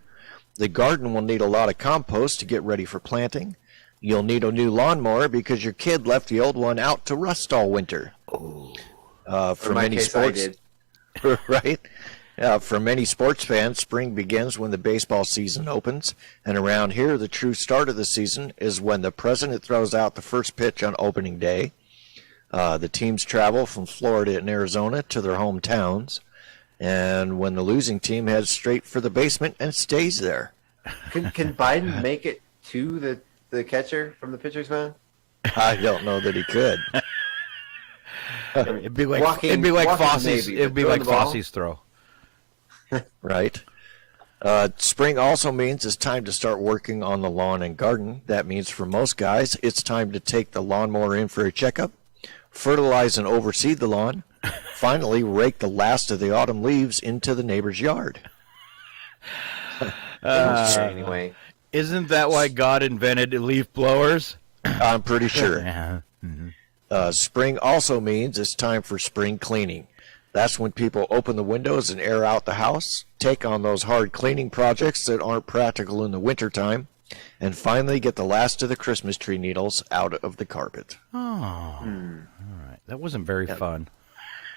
The garden will need a lot of compost to get ready for planting. You'll need a new lawnmower because your kid left the old one out to rust all winter. For many sports, right? For many sports fans, spring begins when the baseball season opens, and around here, the true start of the season is when the president throws out the first pitch on opening day. The teams travel from Florida and Arizona to their hometowns, and when the losing team heads straight for the basement and stays there. Can Biden make it to the catcher from the pitcher's mound? I don't know that he could. It'd be like Fosse's throw. Right. Spring also means it's time to start working on the lawn and garden. That means for most guys, it's time to take the lawnmower in for a checkup, fertilize and overseed the lawn, finally rake the last of the autumn leaves into the neighbor's yard. Anyway. Isn't that why God invented leaf blowers? I'm pretty sure. Yeah. Mm-hmm. Spring also means it's time for spring cleaning. That's when people open the windows and air out the house, take on those hard cleaning projects that aren't practical in the wintertime, and finally get the last of the Christmas tree needles out of the carpet. Oh, all right. That wasn't very fun.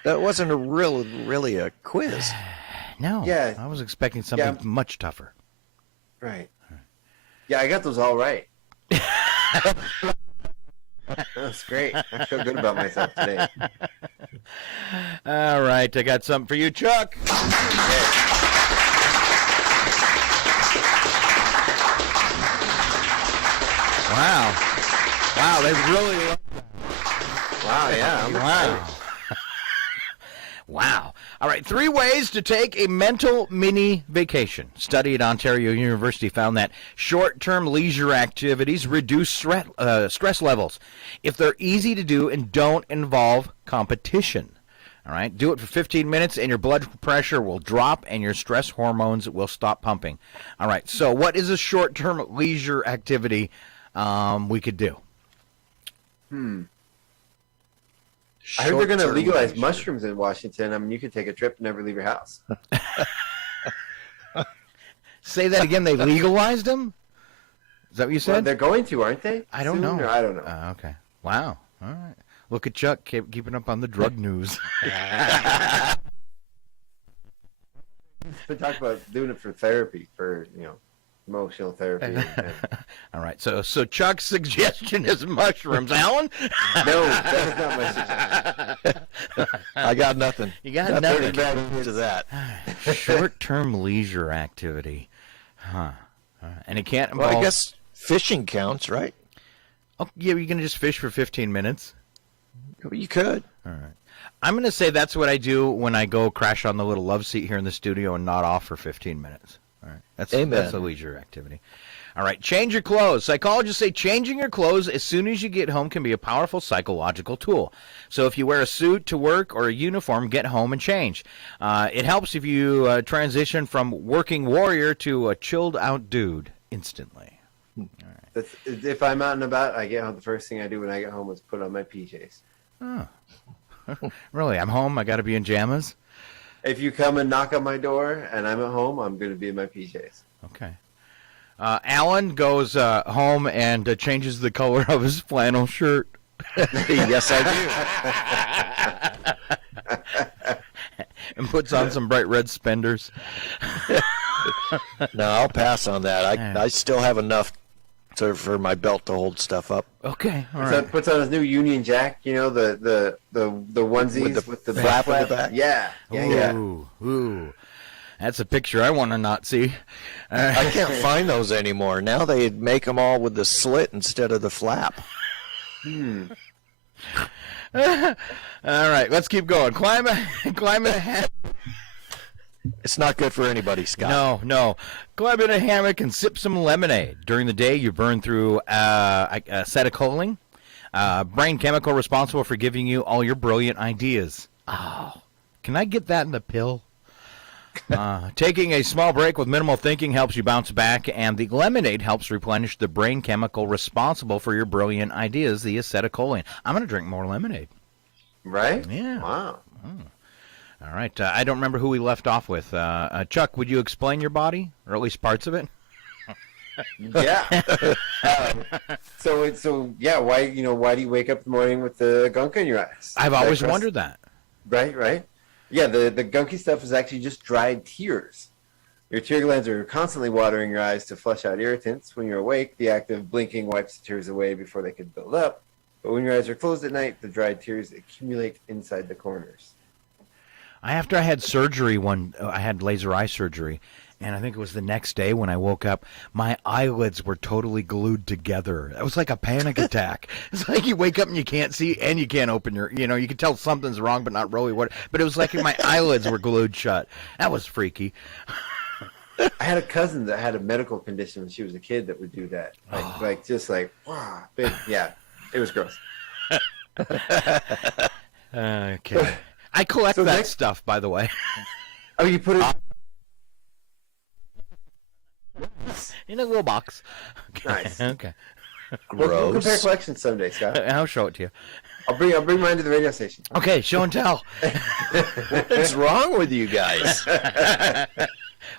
That wasn't really a quiz. No. Yeah. I was expecting something much tougher. Right. Yeah, I got those all right. That's great. I feel good about myself today. All right, I got something for you, Chuck. Wow, they really. Wow, yeah. Wow. Wow. All right, 3 ways to take a mental mini vacation. Study at Ontario University found that short-term leisure activities reduce stress levels if they're easy to do and don't involve competition. All right, do it for 15 minutes and your blood pressure will drop and your stress hormones will stop pumping. All right, so what is a short-term leisure activity we could do? I heard they're going to legalize mushrooms in Washington. I mean, you could take a trip and never leave your house. Say that again. They legalized them? Is that what you said? Well, they're going to, aren't they? I don't know. I don't know. Okay. Wow. All right. Look at Chuck keeping up on the drug news. We talked about doing it for therapy, for emotional therapy. All right, so Chuck's suggestion is mushrooms. Alan? No, that is not my suggestion. I got nothing. You got nothing to that. Short-term leisure activity, huh? And it can't involve. Well, I guess fishing counts, right? Oh, yeah, you can just fish for 15 minutes. You could. All right. I'm going to say that's what I do when I go crash on the little love seat here in the studio and nod off for 15 minutes. All right. That's a leisure activity. All right. Change your clothes. Psychologists say changing your clothes as soon as you get home can be a powerful psychological tool. So if you wear a suit to work or a uniform, get home and change. It helps if you transition from working warrior to a chilled out dude instantly. All right. If I'm out and about, I get home. The first thing I do when I get home is put on my PJs. Oh. Really? I'm home. I got to be in jammas? If you come and knock on my door and I'm at home, I'm going to be in my PJs. Okay. Alan goes home and changes the color of his flannel shirt. Yes, I do. And puts on some bright red spenders. No, I'll pass on that. I still have enough for my belt to hold stuff up. Okay, all right. So puts on his new Union Jack, the onesies with the flap in the back. Yeah. Ooh. That's a picture I want to not see. I can't find those anymore. Now they make them all with the slit instead of the flap. All right, let's keep going. Climb ahead. It's not good for anybody, Scott. No. Climb in a hammock and sip some lemonade. During the day, you burn through acetylcholine, brain chemical responsible for giving you all your brilliant ideas. Oh, can I get that in the pill? Taking a small break with minimal thinking helps you bounce back, and the lemonade helps replenish the brain chemical responsible for your brilliant ideas, the acetylcholine. I'm going to drink more lemonade. Right? Yeah. Wow. All right. I don't remember who we left off with. Chuck, would you explain your body, or at least parts of it? Yeah. Why do you wake up in the morning with the gunk in your eyes? I've always wondered that. Right. Yeah, the gunky stuff is actually just dried tears. Your tear glands are constantly watering your eyes to flush out irritants. When you're awake, the act of blinking wipes the tears away before they can build up. But when your eyes are closed at night, the dried tears accumulate inside the corners. After I had surgery, I had laser eye surgery, and I think it was the next day when I woke up, my eyelids were totally glued together. It was like a panic attack. It's like you wake up and you can't see and you can't open your, you can tell something's wrong, but not really what. But it was like my eyelids were glued shut. That was freaky. I had a cousin that had a medical condition when she was a kid that would do that. Wow, big, yeah, it was gross. Okay. I collect that stuff, by the way. Oh, you put it in a little box. Nice. Okay. Gross. We'll compare collections someday, Scott. I'll show it to you. I'll bring mine to the radio station. Okay, show and tell. What's wrong with you guys?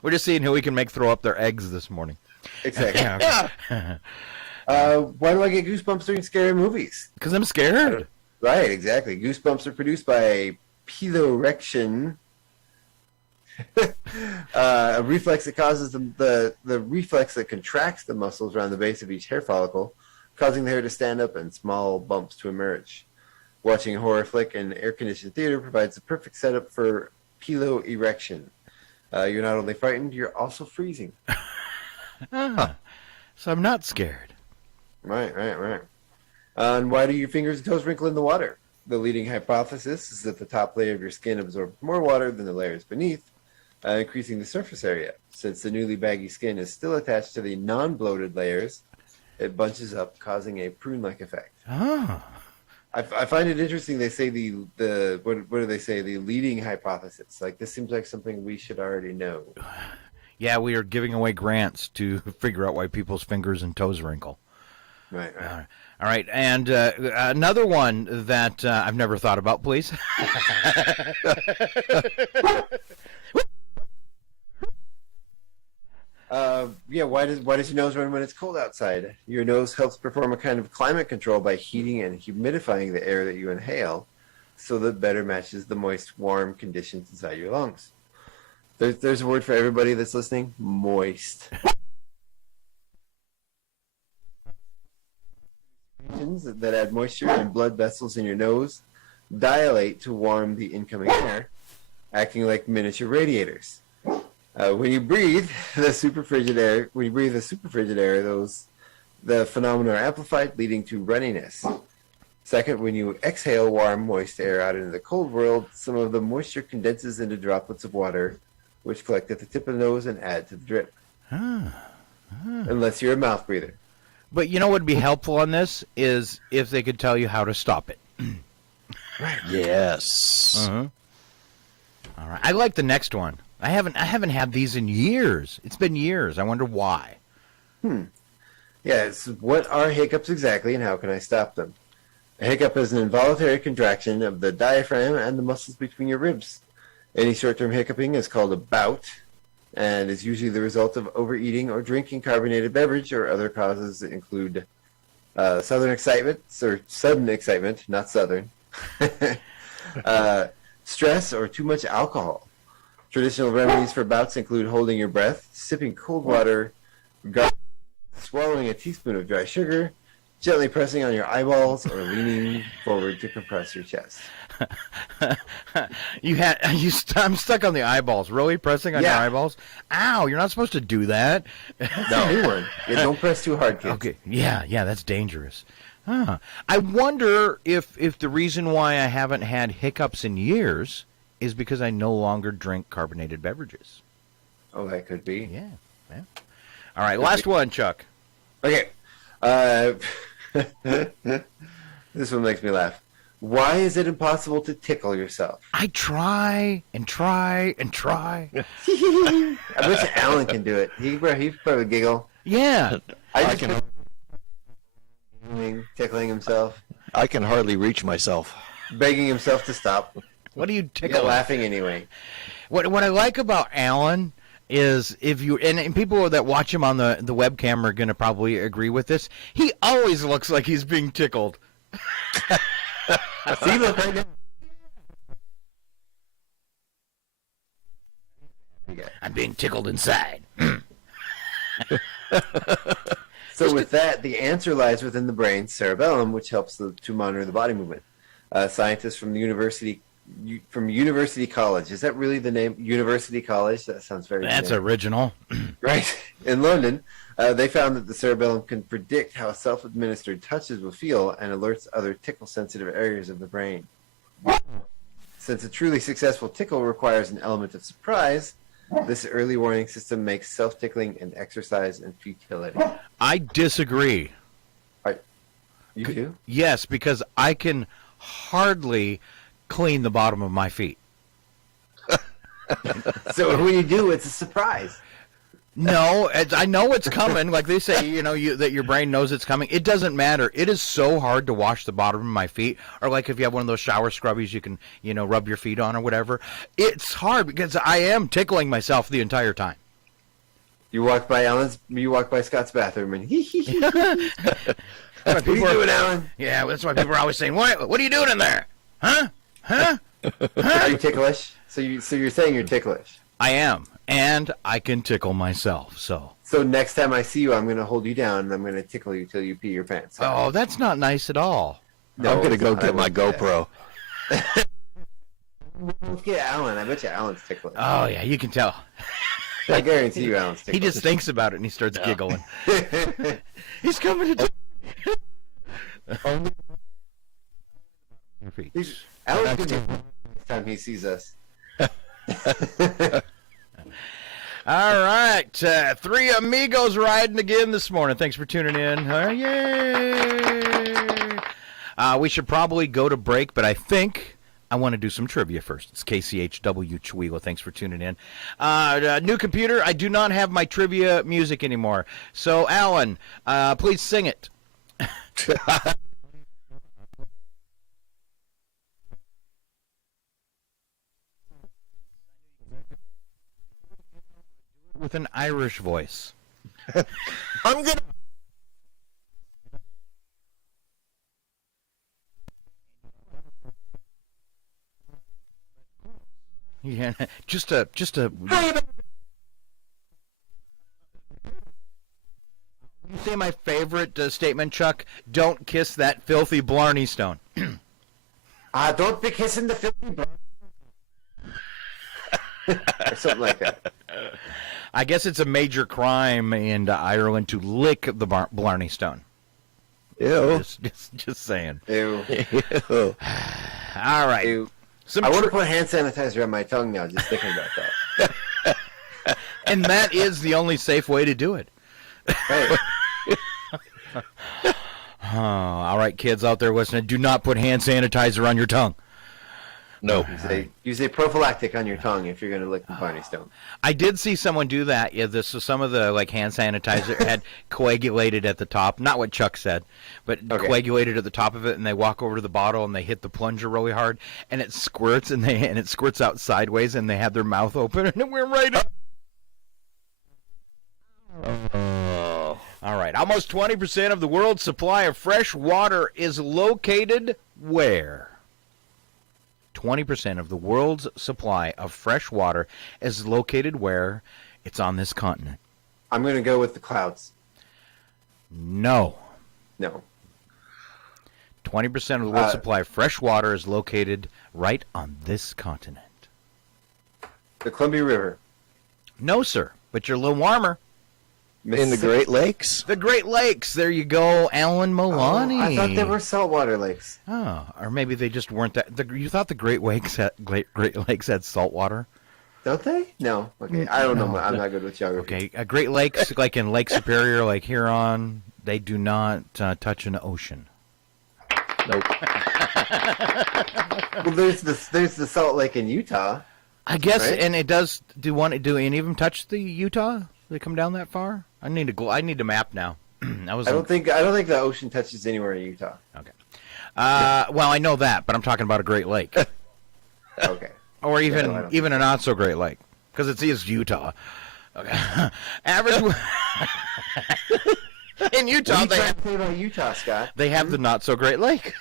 We're just seeing who we can make throw up their eggs this morning. Exactly. Yeah. Why do I get goosebumps during scary movies? Because I'm scared. Right, exactly. Goosebumps are produced by piloerection, a reflex that causes the reflex that contracts the muscles around the base of each hair follicle, causing the hair to stand up and small bumps to emerge. Watching a horror flick in air-conditioned theater provides the perfect setup for piloerection. You're not only frightened, you're also freezing. So I'm not scared. Right. And why do your fingers and toes wrinkle in the water? The leading hypothesis is that the top layer of your skin absorbs more water than the layers beneath, increasing the surface area. Since the newly baggy skin is still attached to the non-bloated layers, it bunches up, causing a prune-like effect. Oh. I find it interesting. They say what do they say? The leading hypothesis. Like, this seems like something we should already know. Yeah, we are giving away grants to figure out why people's fingers and toes wrinkle. Right. All right, and another one that I've never thought about, please. Why does your nose run when it's cold outside? Your nose helps perform a kind of climate control by heating and humidifying the air that you inhale, so that better matches the moist, warm conditions inside your lungs. There's a word for everybody that's listening: moist. That add moisture and blood vessels in your nose dilate to warm the incoming air, acting like miniature radiators. When you breathe the superfrigid air, the phenomena are amplified, leading to runniness. Second, when you exhale warm, moist air out into the cold world, some of the moisture condenses into droplets of water, which collect at the tip of the nose and add to the drip. Unless you're a mouth breather. But you know what would be helpful on this is if they could tell you how to stop it. Right. Yes. All right. I like the next one. I haven't had these in years. It's been years. I wonder why. Yeah, it's what are hiccups exactly, and how can I stop them? A hiccup is an involuntary contraction of the diaphragm and the muscles between your ribs. Any short-term hiccuping is called a bout, and is usually the result of overeating or drinking carbonated beverage, or other causes that include sudden excitement, not southern, stress, or too much alcohol. Traditional remedies for bouts include holding your breath, sipping cold water, swallowing a teaspoon of dry sugar, gently pressing on your eyeballs, or leaning forward to compress your chest. I'm stuck on the eyeballs. Really pressing on your eyeballs? Ow! You're not supposed to do that. That's a new one. Yeah, don't press too hard, kids. Okay. Yeah, that's dangerous. I wonder if the reason why I haven't had hiccups in years is because I no longer drink carbonated beverages. Oh, that could be. Yeah. All right, last one, Chuck. Okay. This one makes me laugh. Why is it impossible to tickle yourself? I try and try and try. I bet Alan can do it. He probably giggle. Yeah. I can tickling himself. I can hardly reach myself. Begging himself to stop. What do you tickle? Yeah, laughing anyway. What I like about Alan is if you and people that watch him on the webcam are going to probably agree with this. He always looks like he's being tickled. See, look right now. I'm being tickled inside. So with that, the answer lies within the brain's cerebellum, which helps to monitor the body movement. Scientists from the University College. Is that really the name? University College? That sounds very That's generic. original. Right. In London, they found that the cerebellum can predict how self-administered touches will feel and alerts other tickle-sensitive areas of the brain. Since a truly successful tickle requires an element of surprise, this early warning system makes self-tickling an exercise in futility. I disagree. You do? Yes, because I can hardly clean the bottom of my feet. So when you do, it's a surprise. No, I know it's coming. Like they say, that your brain knows it's coming. It doesn't matter. It is so hard to wash the bottom of my feet. Or like if you have one of those shower scrubbies you can, rub your feet on or whatever. It's hard because I am tickling myself the entire time. You walk by Scott's bathroom and What are you doing, Alan? Yeah, that's why people are always saying, what are you doing in there? Huh? Are you ticklish? So you're saying you're ticklish? I am, and I can tickle myself. So next time I see you, I'm going to hold you down and I'm going to tickle you till you pee your pants. Oh, that's not nice at all. No, I'm going to go get my GoPro. Let's get Alan. I bet you Alan's ticklish. Oh yeah, you can tell. I guarantee you, Alan's ticklish. He just thinks about it and he starts giggling. He's coming to. Alan's going to next time he sees us. All right, three amigos riding again this morning. Thanks for tuning in. Yay! We should probably go to break, but I think I want to do some trivia first. It's KCHW Chihuahua. Thanks for tuning in. New computer, I do not have my trivia music anymore. So, Alan, please sing it. with an Irish voice. I'm gonna. Yeah, just a. You say my favorite statement, Chuck? Don't kiss that filthy Blarney Stone. Don't be kissing the filthy bro. Or something like that. I guess it's a major crime in Ireland to lick the Blarney Stone. Ew. Just saying. Ew. Ew. All right. Ew. I want to put hand sanitizer on my tongue now, just thinking about that. And that is the only safe way to do it. Hey. Oh, all right, kids out there listening, do not put hand sanitizer on your tongue. No. Use a prophylactic on your tongue if you're going to lick the Barney Stone. I did see someone do that. Yeah, some of the hand sanitizer had coagulated at the top. Not what Chuck said, but coagulated at the top of it, and they walk over to the bottle and they hit the plunger really hard, and it squirts and it squirts out sideways, and they have their mouth open, and it went right up. All right, almost 20% of the world's supply of fresh water is located where? 20% of the world's supply of fresh water is located where? It's on this continent. I'm going to go with the clouds. No. 20% of the world's supply of fresh water is located right on this continent. The Columbia River. No, sir, but you're a little warmer. In the Great Lakes? The Great Lakes. There you go, Alan Milani. I thought they were saltwater lakes. Oh, or maybe they just weren't that. You thought the Great Lakes had salt water? Don't they? No. Okay, I don't know. I'm not good with geography. Okay, Great Lakes, like in Lake Superior, Lake Huron, they do not touch an ocean. Nope. Well, there's the Salt Lake in Utah. I guess, right? and it does. Do any of them touch the Utah? They come down that far? I need a map now. I don't think the ocean touches anywhere in Utah. Okay. Well, I know that, but I'm talking about a Great Lake. Okay. Or even a not so great lake, because it is Utah. Okay. Average in Utah. What are you trying to say about Utah, Scott? They have the not so great lake.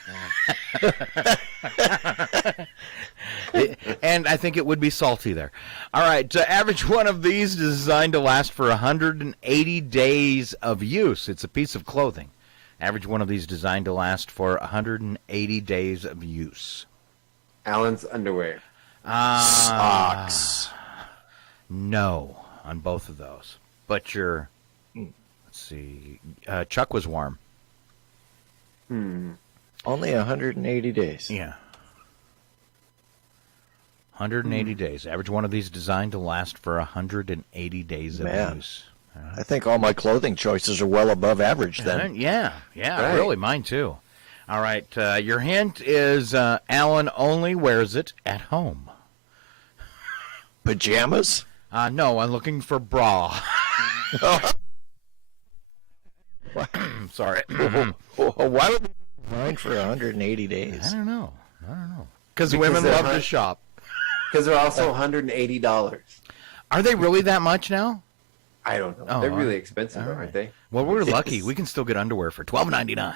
And I think it would be salty there. All right, average one of these is designed to last for 180 days of use. It's a piece of clothing. Average one of these designed to last for 180 days of use. Alan's underwear. Socks. No, on both of those. But let's see, Chuck was warm. Only 180 days. Yeah. 180 days. Average one of these designed to last for 180 days of use. I think all my clothing choices are well above average then. Yeah, right. Really, mine too. All right, your hint is Alan only wears it at home. Pajamas? No, I'm looking for bra. Sorry. Why would we line for 180 days? I don't know. Because women love to shop. Because they're also $180. Are they really that much now? I don't know. They're really expensive, aren't they? Well, we're lucky. We can still get underwear for $12.99.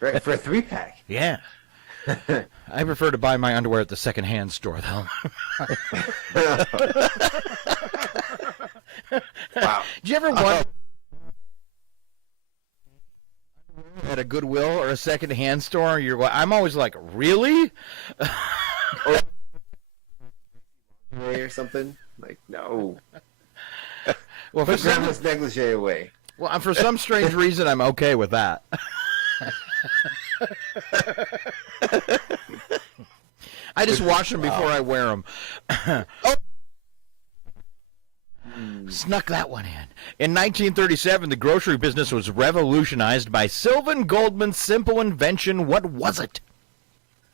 Right, for a 3-pack. Yeah. I prefer to buy my underwear at the secondhand store, though. Wow. Did you ever want at a Goodwill or a secondhand store? I'm always like, really? Or something? Like, no. Well, Put grandma's negligee away. Well, for some strange reason, I'm okay with that. I just wash them before I wear them. Snuck that one in. In 1937, the grocery business was revolutionized by Sylvan Goldman's simple invention. What was it?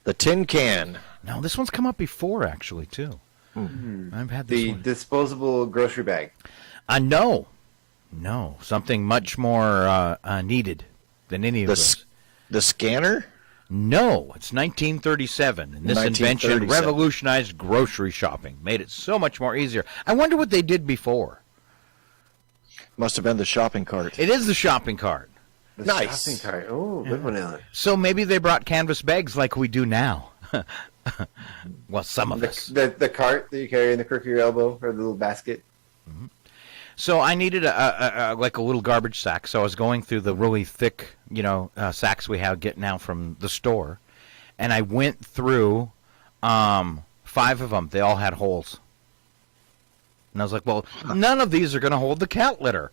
The tin can. No, this one's come up before, actually, too. I've had this one. Disposable grocery bag. No, something much more needed than any of those. The scanner? No, it's 1937, and this invention revolutionized grocery shopping, made it so much more easier. I wonder what they did before. Must have been the shopping cart. It is the shopping cart. The Nice. shopping cart. Oh, good one, Alan. So maybe they brought canvas bags like we do now. Well, some of us. The cart that you carry in the crook of your elbow, or the little basket. So I needed a little garbage sack. So I was going through the really thick, sacks we have getting out from the store, and I went through 5 of them. They all had holes, and I was like, "Well, none of these are going to hold the cat litter."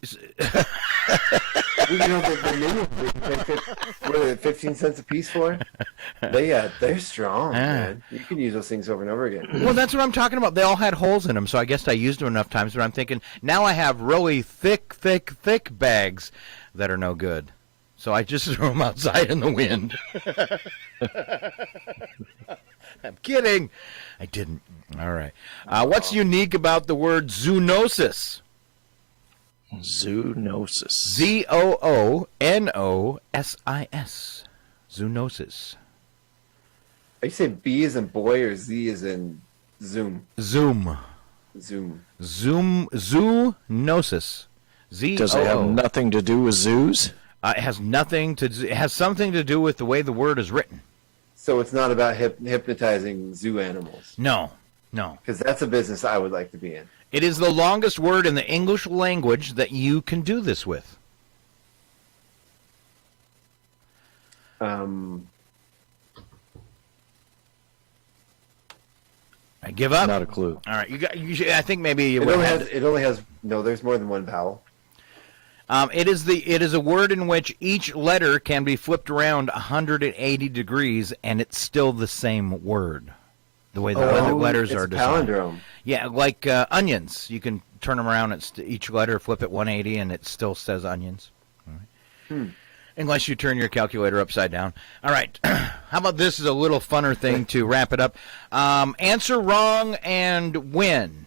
The new what are they, 15 cents a piece for? They're strong, man. You can use those things over and over again. Well, that's what I'm talking about. They all had holes in them, so I guess I used them enough times. But I'm thinking now I have really thick bags that are no good. So I just threw them outside in the wind. I'm kidding. I didn't. All right. What's unique about the word zoonosis? Zoonosis. Zoonosis. Zoonosis. Are you saying B as in boy or Z as in Zoom? Zoom. Zoonosis. Z-O-O. Does it have nothing to do with zoos? It has nothing to. It has something to do with the way the word is written. So it's not about hypnotizing zoo animals. No. Because that's a business I would like to be in. It is the longest word in the English language that you can do this with. I give up. Not a clue. All right, I think maybe it only has. No, there's more than one vowel. It is a word in which each letter can be flipped around 180 degrees, and it's still the same word. The way the other letters are designed. Palindrome. Yeah, like onions. You can turn them around. Each letter, flip it 180, and it still says onions. All right. Unless you turn your calculator upside down. All right. How about this is a little funner thing to wrap it up. Answer wrong and win.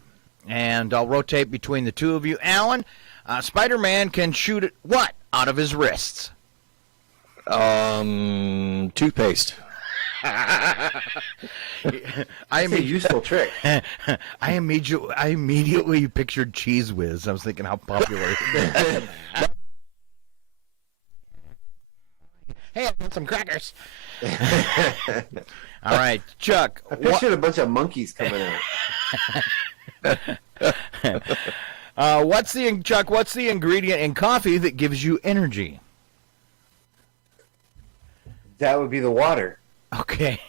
And I'll rotate between the two of you. Alan, Spider-Man can shoot it what out of his wrists? Toothpaste. That's a useful trick. I immediately pictured Cheese Whiz. I was thinking how popular. Hey, I want some crackers. All right, Chuck. I pictured a bunch of monkeys coming out. Chuck? What's the ingredient in coffee that gives you energy? That would be the water. Okay.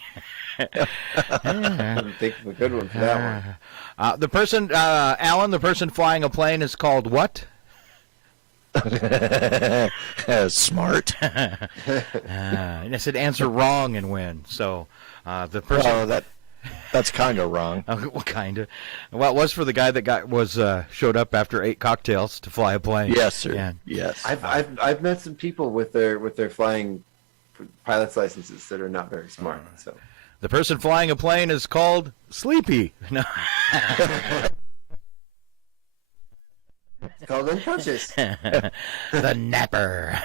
I'm thinking of a good one for that one. The person, Alan, the person flying a plane is called what? Smart. I said answer wrong and win. So the person. Oh, that's kind of wrong. Well, kind of. Well, it was for the guy that showed up after 8 cocktails to fly a plane. Yes, sir. Yeah. Yes. I've met some people with their flying pilot's licenses that are not very smart. So the person flying a plane is called Sleepy. No. It's called unconscious. The napper.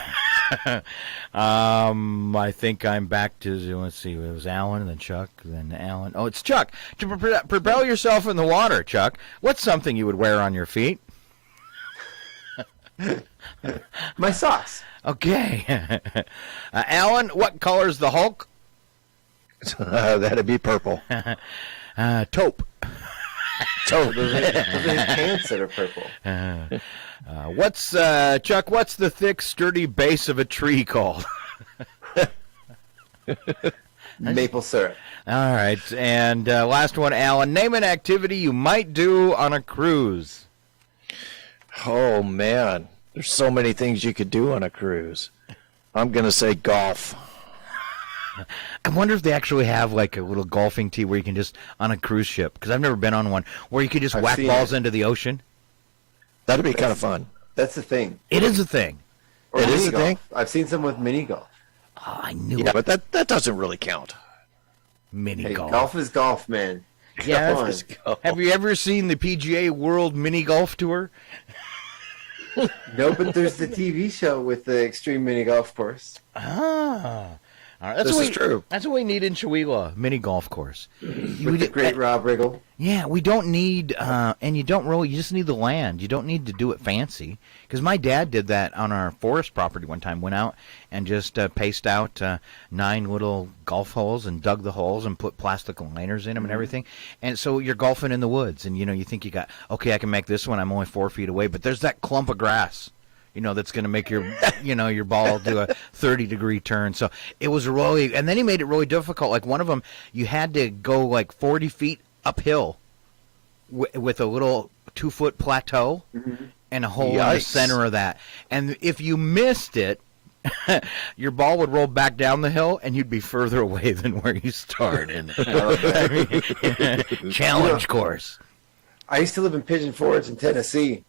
I think I'm back to, let's see, it was Alan, and then Chuck, then Alan. Oh, it's Chuck. To propel yourself in the water, Chuck, what's something you would wear on your feet? My socks. Okay. Alan, what color is the Hulk? That'd be purple. Taupe. Those are his pants that are purple. Chuck, what's the thick, sturdy base of a tree called? Maple syrup. All right. And last one, Alan. Name an activity you might do on a cruise. Oh, man. There's so many things you could do on a cruise. I'm going to say golf. I wonder if they actually have like a little golfing tee where you can just, on a cruise ship, because I've never been on one, where you could just whack balls into the ocean. That'd be kind of fun. That's the thing. It is a thing. Or it is a golf. thing? I've seen some with mini golf. Oh, I knew Yeah, it. but that doesn't really count. Mini golf. Golf is golf, man. Yeah. Come on. Have you ever seen the PGA World Mini Golf Tour? No, but there's the TV show with the extreme mini golf course. Ah. All right, This is true. That's what we need in Chihuahua, mini golf course. With the great Rob Riggle. Yeah, we don't need, and you just need the land. You don't need to do it fancy. Because my dad did that on our forest property one time, went out and just paced out 9 little golf holes and dug the holes and put plastic liners in them and everything. And so you're golfing in the woods, and, you think you got, okay, I can make this one. I'm only 4 feet away, but there's that clump of grass. That's going to make your, your ball do a 30-degree turn. So it was really, and then he made it really difficult. Like one of them, you had to go like 40 feet uphill with a little 2-foot plateau and a hole in the center of that. And if you missed it, your ball would roll back down the hill, and you'd be further away than where you started. Challenge course. I used to live in Pigeon Forge in Tennessee.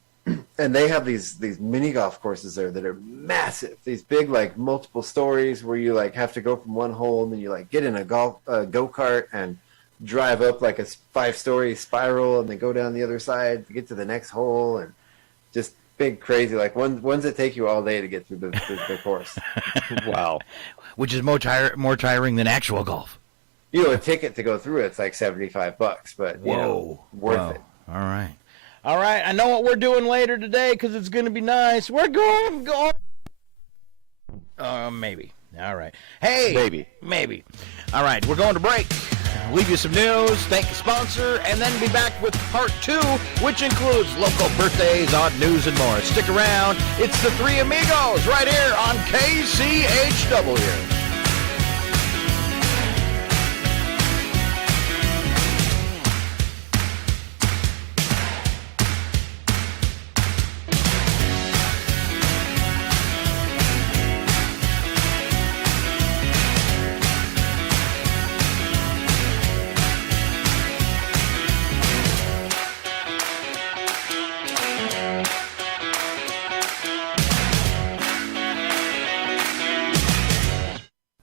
And they have these mini golf courses there that are massive. These big, like, multiple stories where you, like, have to go from one hole and then you, like, get in a go-kart and drive up, like, a 5-story spiral and then go down the other side to get to the next hole. And just big, crazy, like, ones that take you all day to get through the course. Wow. Which is more tiring than actual golf. A ticket to go through it's like $75, but, worth it. All right. All right, I know what we're doing later today because it's going to be nice. We're going to go. Maybe. All right. Hey. Maybe. All right, we're going to break. Leave you some news, thank the sponsor, and then be back with part 2, which includes local birthdays, odd news, and more. Stick around. It's the Three Amigos right here on KCHW.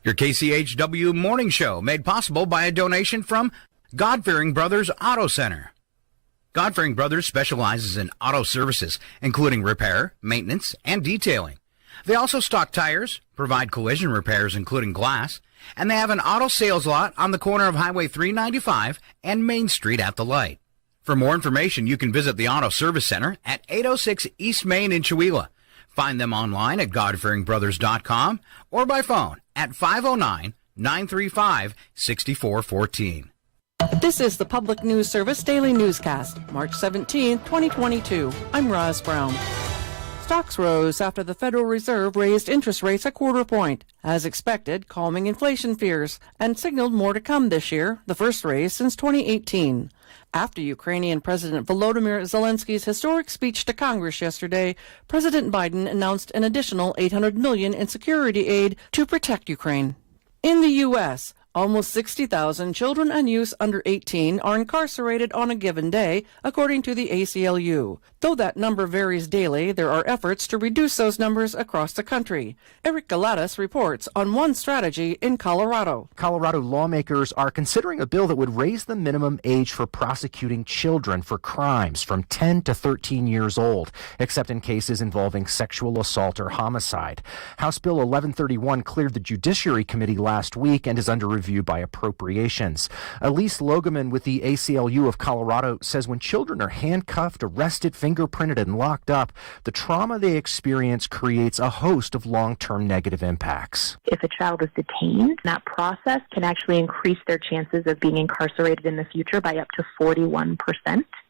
Your KCHW Morning Show, made possible by a donation from God-Fearing Brothers Auto Center. God-Fearing Brothers specializes in auto services, including repair, maintenance, and detailing. They also stock tires, provide collision repairs, including glass, and they have an auto sales lot on the corner of Highway 395 and Main Street at the light. For more information, you can visit the Auto Service Center at 806 East Main in Chihuahua. Find them online at godfearingbrothers.com or by phone at 509-935-6414. This is the Public News Service Daily Newscast, March 17, 2022. I'm Roz Brown. Stocks rose after the Federal Reserve raised interest rates a quarter point, as expected, calming inflation fears, and signaled more to come this year, the first raise since 2018. After Ukrainian President Volodymyr Zelensky's historic speech to Congress yesterday, President Biden announced an additional $800 million in security aid to protect Ukraine. In the U.S., almost 60,000 children and youths under 18 are incarcerated on a given day, according to the ACLU. Though that number varies daily, there are efforts to reduce those numbers across the country. Eric Galatas reports on one strategy in Colorado. Colorado lawmakers are considering a bill that would raise the minimum age for prosecuting children for crimes from 10 to 13 years old, except in cases involving sexual assault or homicide. House Bill 1131 cleared the Judiciary Committee last week and is under review by Appropriations. Elise Logeman with the ACLU of Colorado says when children are handcuffed, arrested, fingerprinted, and locked up, the trauma they experience creates a host of long-term negative impacts. If a child is detained, that process can actually increase their chances of being incarcerated in the future by up to 41%.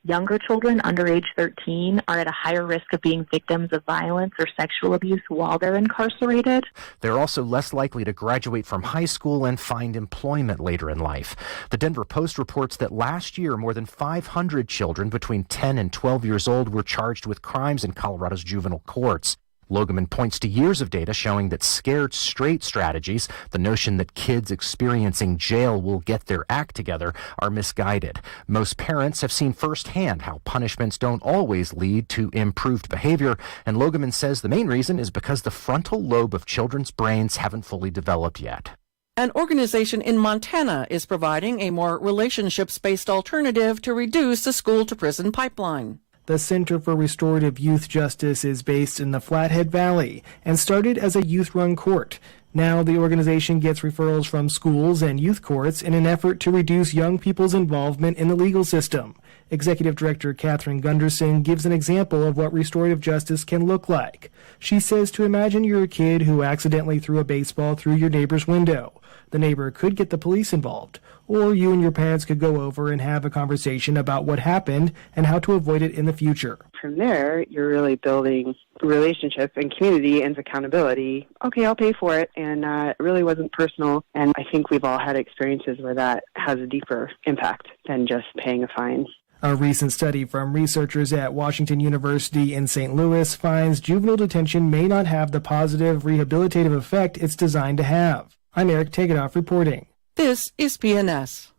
Younger children under age 13 are at a higher risk of being victims of violence or sexual abuse while they're incarcerated. They're also less likely to graduate from high school and find employment later in life. The Denver Post reports that last year, more than 500 children between 10 and 12 years old were charged with crimes in Colorado's juvenile courts. Logeman points to years of data showing that scared straight strategies, the notion that kids experiencing jail will get their act together, are misguided. Most parents have seen firsthand how punishments don't always lead to improved behavior, and Logeman says the main reason is because the frontal lobe of children's brains haven't fully developed yet. An organization in Montana is providing a more relationships-based alternative to reduce the school-to-prison pipeline. The Center for Restorative Youth Justice is based in the Flathead Valley and started as a youth-run court. Now the organization gets referrals from schools and youth courts in an effort to reduce young people's involvement in the legal system. Executive Director Catherine Gunderson gives an example of what restorative justice can look like. She says to imagine you're a kid who accidentally threw a baseball through your neighbor's window. The neighbor could get the police involved, or you and your parents could go over and have a conversation about what happened and how to avoid it in the future. From there, you're really building relationships and community and accountability. Okay, I'll pay for it, and it really wasn't personal, and I think we've all had experiences where that has a deeper impact than just paying a fine. A recent study from researchers at Washington University in St. Louis finds juvenile detention may not have the positive rehabilitative effect it's designed to have. I'm Eric Tegedoff reporting. This is PNS.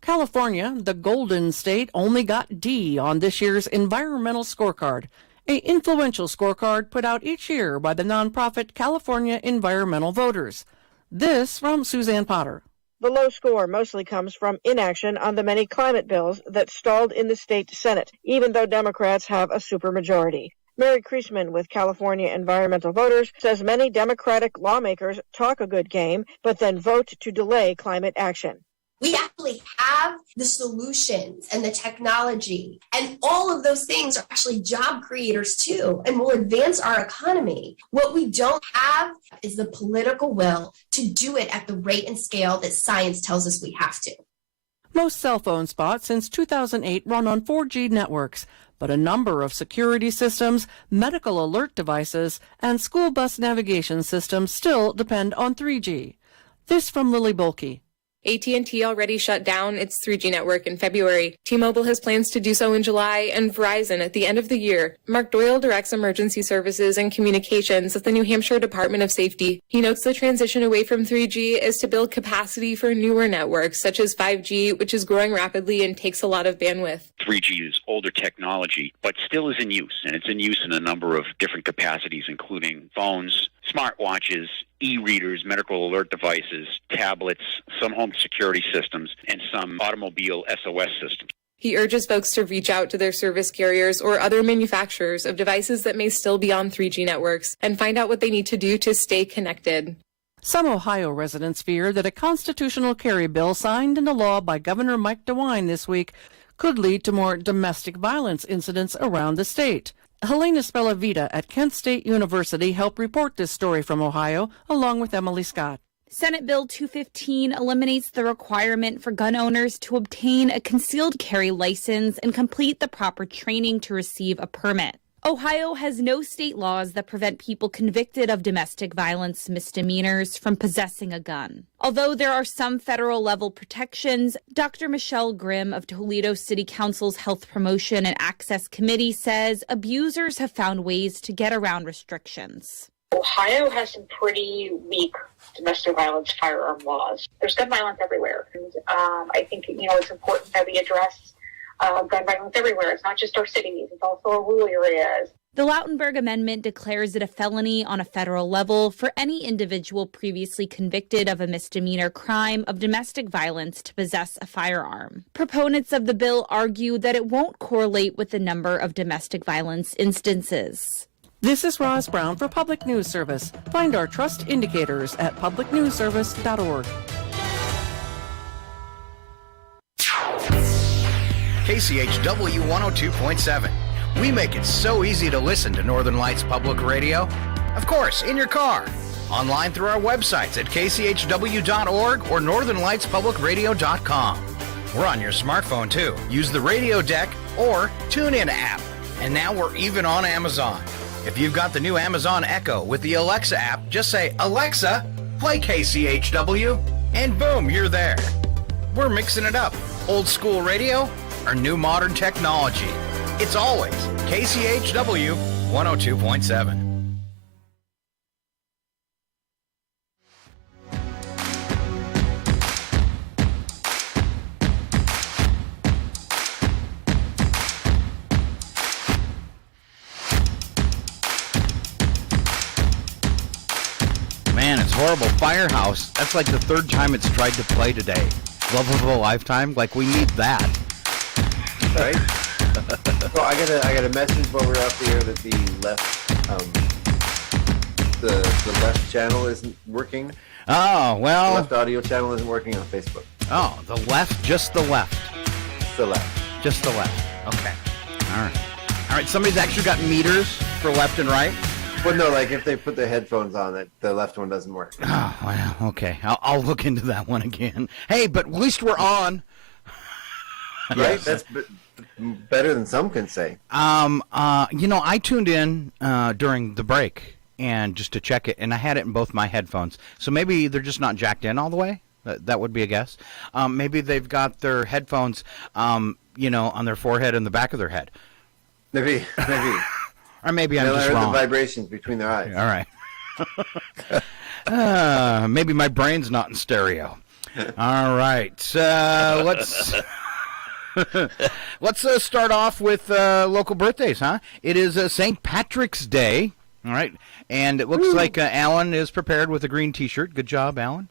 California, the Golden State, only got D on this year's environmental scorecard, an influential scorecard put out each year by the nonprofit California Environmental Voters. This from Suzanne Potter. The low score mostly comes from inaction on the many climate bills that stalled in the state Senate, even though Democrats have a supermajority. Mary Kreisman with California Environmental Voters says many Democratic lawmakers talk a good game, but then vote to delay climate action. We actually have the solutions and the technology, and all of those things are actually job creators too, and will advance our economy. What we don't have is the political will to do it at the rate and scale that science tells us we have to. Most cell phone spots since 2008 run on 4G networks, but a number of security systems, medical alert devices, and school bus navigation systems still depend on 3G. This from Lily Bolke. AT&T already shut down its 3G network in February. T-Mobile has plans to do so in July, and Verizon at the end of the year. Mark Doyle directs emergency services and communications at the New Hampshire Department of Safety. He notes the transition away from 3G is to build capacity for newer networks, such as 5G, which is growing rapidly and takes a lot of bandwidth. 3G is older technology, but still is in use, and it's in use in a number of different capacities, including phones, smartwatches, e-readers, medical alert devices, tablets, some home security systems, and some automobile SOS systems. He urges folks to reach out to their service carriers or other manufacturers of devices that may still be on 3G networks and find out what they need to do to stay connected. Some Ohio residents fear that a constitutional carry bill signed into law by Governor Mike DeWine this week could lead to more domestic violence incidents around the state. Helena Spellavita at Kent State University helped report this story from Ohio, along with Emily Scott. Senate Bill 215 eliminates the requirement for gun owners to obtain a concealed carry license and complete the proper training to receive a permit. Ohio has no state laws that prevent people convicted of domestic violence misdemeanors from possessing a gun. Although there are some federal-level protections, Dr. Michelle Grimm of Toledo City Council's Health Promotion and Access Committee says abusers have found ways to get around restrictions. Ohio has some pretty weak domestic violence firearm laws. There's gun violence everywhere. And I think, it's important that we address gun violence everywhere. It's not just our cities, it's also our rural areas. The Lautenberg Amendment declares it a felony on a federal level for any individual previously convicted of a misdemeanor crime of domestic violence to possess a firearm. Proponents of the bill argue that it won't correlate with the number of domestic violence instances. This is Roz Brown for Public News Service. Find our trust indicators at publicnewsservice.org. KCHW 102.7. We make it so easy to listen to Northern Lights Public Radio. Of course, in your car. Online through our websites at kchw.org or northernlightspublicradio.com. We're on your smartphone, too. Use the Radio Deck or TuneIn app. And now we're even on Amazon. If you've got the new Amazon Echo with the Alexa app, just say, "Alexa, play KCHW," and boom, you're there. We're mixing it up. Old school radio or new modern technology. It's always KCHW 102.7. Man, it's horrible. Firehouse. That's like the third time it's tried to play today. Love of a lifetime. Like, we need that. Right? Well, I got a message while we're up here that the the left channel isn't working. Oh, well. The left audio channel isn't working on Facebook. Oh, the left, just the left. Just the left. Just the left. Okay. All right, somebody's actually got meters for left and right. Well, no, like if they put the headphones on, the left one doesn't work. Oh, well, okay. I'll look into that one again. Hey, but at least we're on. Right? That's better than some can say. I tuned in during the break and just to check it, and I had it in both my headphones. So maybe they're just not jacked in all the way. That would be a guess. Maybe they've got their headphones, on their forehead and the back of their head. Maybe. Or maybe I'm just wrong. The vibrations between their eyes. All right. Maybe my brain's not in stereo. All right. Let's start off with local birthdays, huh? It is St. Patrick's Day. All right. And it looks like Alan is prepared with a green T-shirt. Good job, Alan.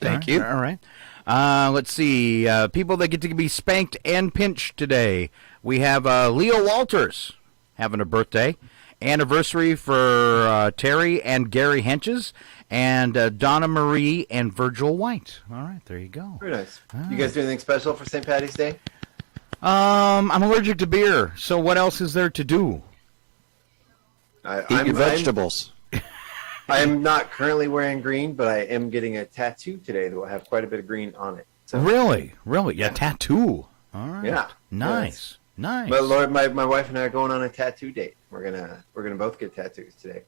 Thank you. All right. Let's see. People that get to be spanked and pinched today. We have Leo Walters having a birthday. Anniversary for Terry and Gary Henches. And Donna Marie and Virgil White. All right, there you go. Very nice. You guys do anything special for St. Patty's Day? I'm allergic to beer, so what else is there to do? Eat your vegetables. I'm not currently wearing green, but I am getting a tattoo today that will have quite a bit of green on it. So. Really? Yeah, tattoo. All right. Yeah. Nice. But Lord, my wife and I are going on a tattoo date. We're gonna both get tattoos today.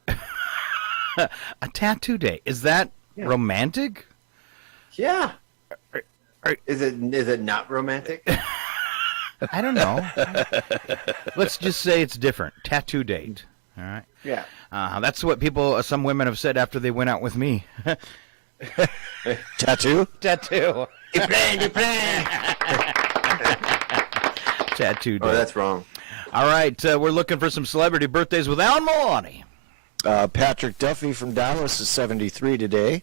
A tattoo date. Is that romantic? Yeah. Is it not romantic? I don't know. Let's just say it's different. Tattoo date. All right. Yeah. That's what some women have said after they went out with me. Tattoo? Tattoo. You plan. Tattoo date. Oh, that's wrong. All right. We're looking for some celebrity birthdays with Alan Maloney. Patrick Duffy from Dallas is 73 today.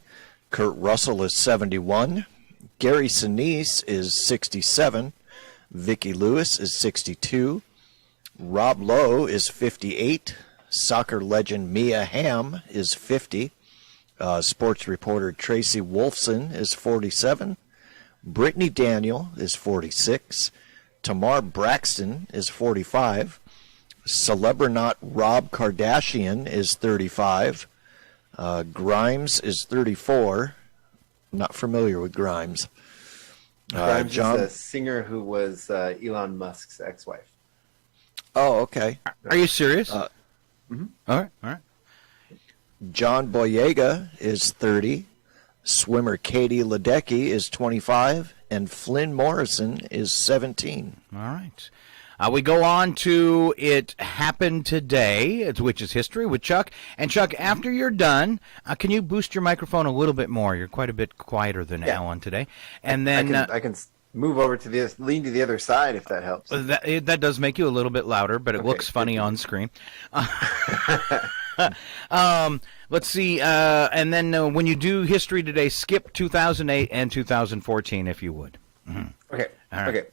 Kurt Russell is 71. Gary Sinise is 67. Vicki Lewis is 62. Rob Lowe is 58. Soccer legend Mia Hamm is 50. Sports reporter Tracy Wolfson is 47. Brittany Daniel is 46. Tamar Braxton is 45. Celebrinaut Rob Kardashian is 35. Grimes is 34. Not familiar with Grimes. Grimes is a singer who was Elon Musk's ex-wife. Oh, okay. Are you serious? Mm-hmm. All right. John Boyega is 30. Swimmer Katie Ledecky is 25. And Flynn Morrison is 17. All right. We go on to It Happened Today, which is history with Chuck. And Chuck, after you're done, can you boost your microphone a little bit more? You're quite a bit quieter than Alan today. And then I can move over to lean to the other side if that helps. That does make you a little bit louder, but it looks funny on screen. Let's see. And then when you do history today, skip 2008 and 2014, if you would. Mm-hmm. Okay. All right. Okay.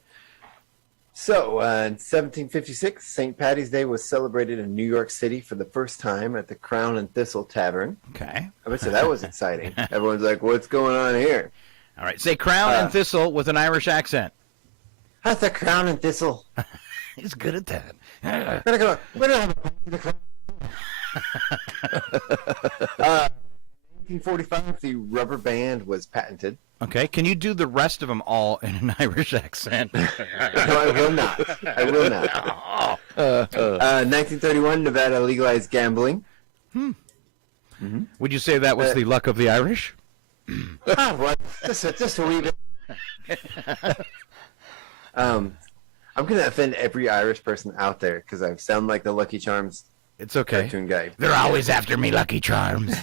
So, in 1756, St. Patty's Day was celebrated in New York City for the first time at the Crown and Thistle Tavern. Okay. I bet you that was exciting. Everyone's like, what's going on here? All right. Say Crown and Thistle with an Irish accent. That's the Crown and Thistle. He's good at that. We don't have the Crown. 1945, the rubber band was patented. Okay, can you do the rest of them all in an Irish accent? No, I will not. 1931, Nevada legalized gambling. Mm-hmm. Would you say that was the luck of the Irish? Just a wee bit. I'm going to offend every Irish person out there because I sound like the Lucky Charms. It's okay. Cartoon guy. They're always after me, Lucky Charms.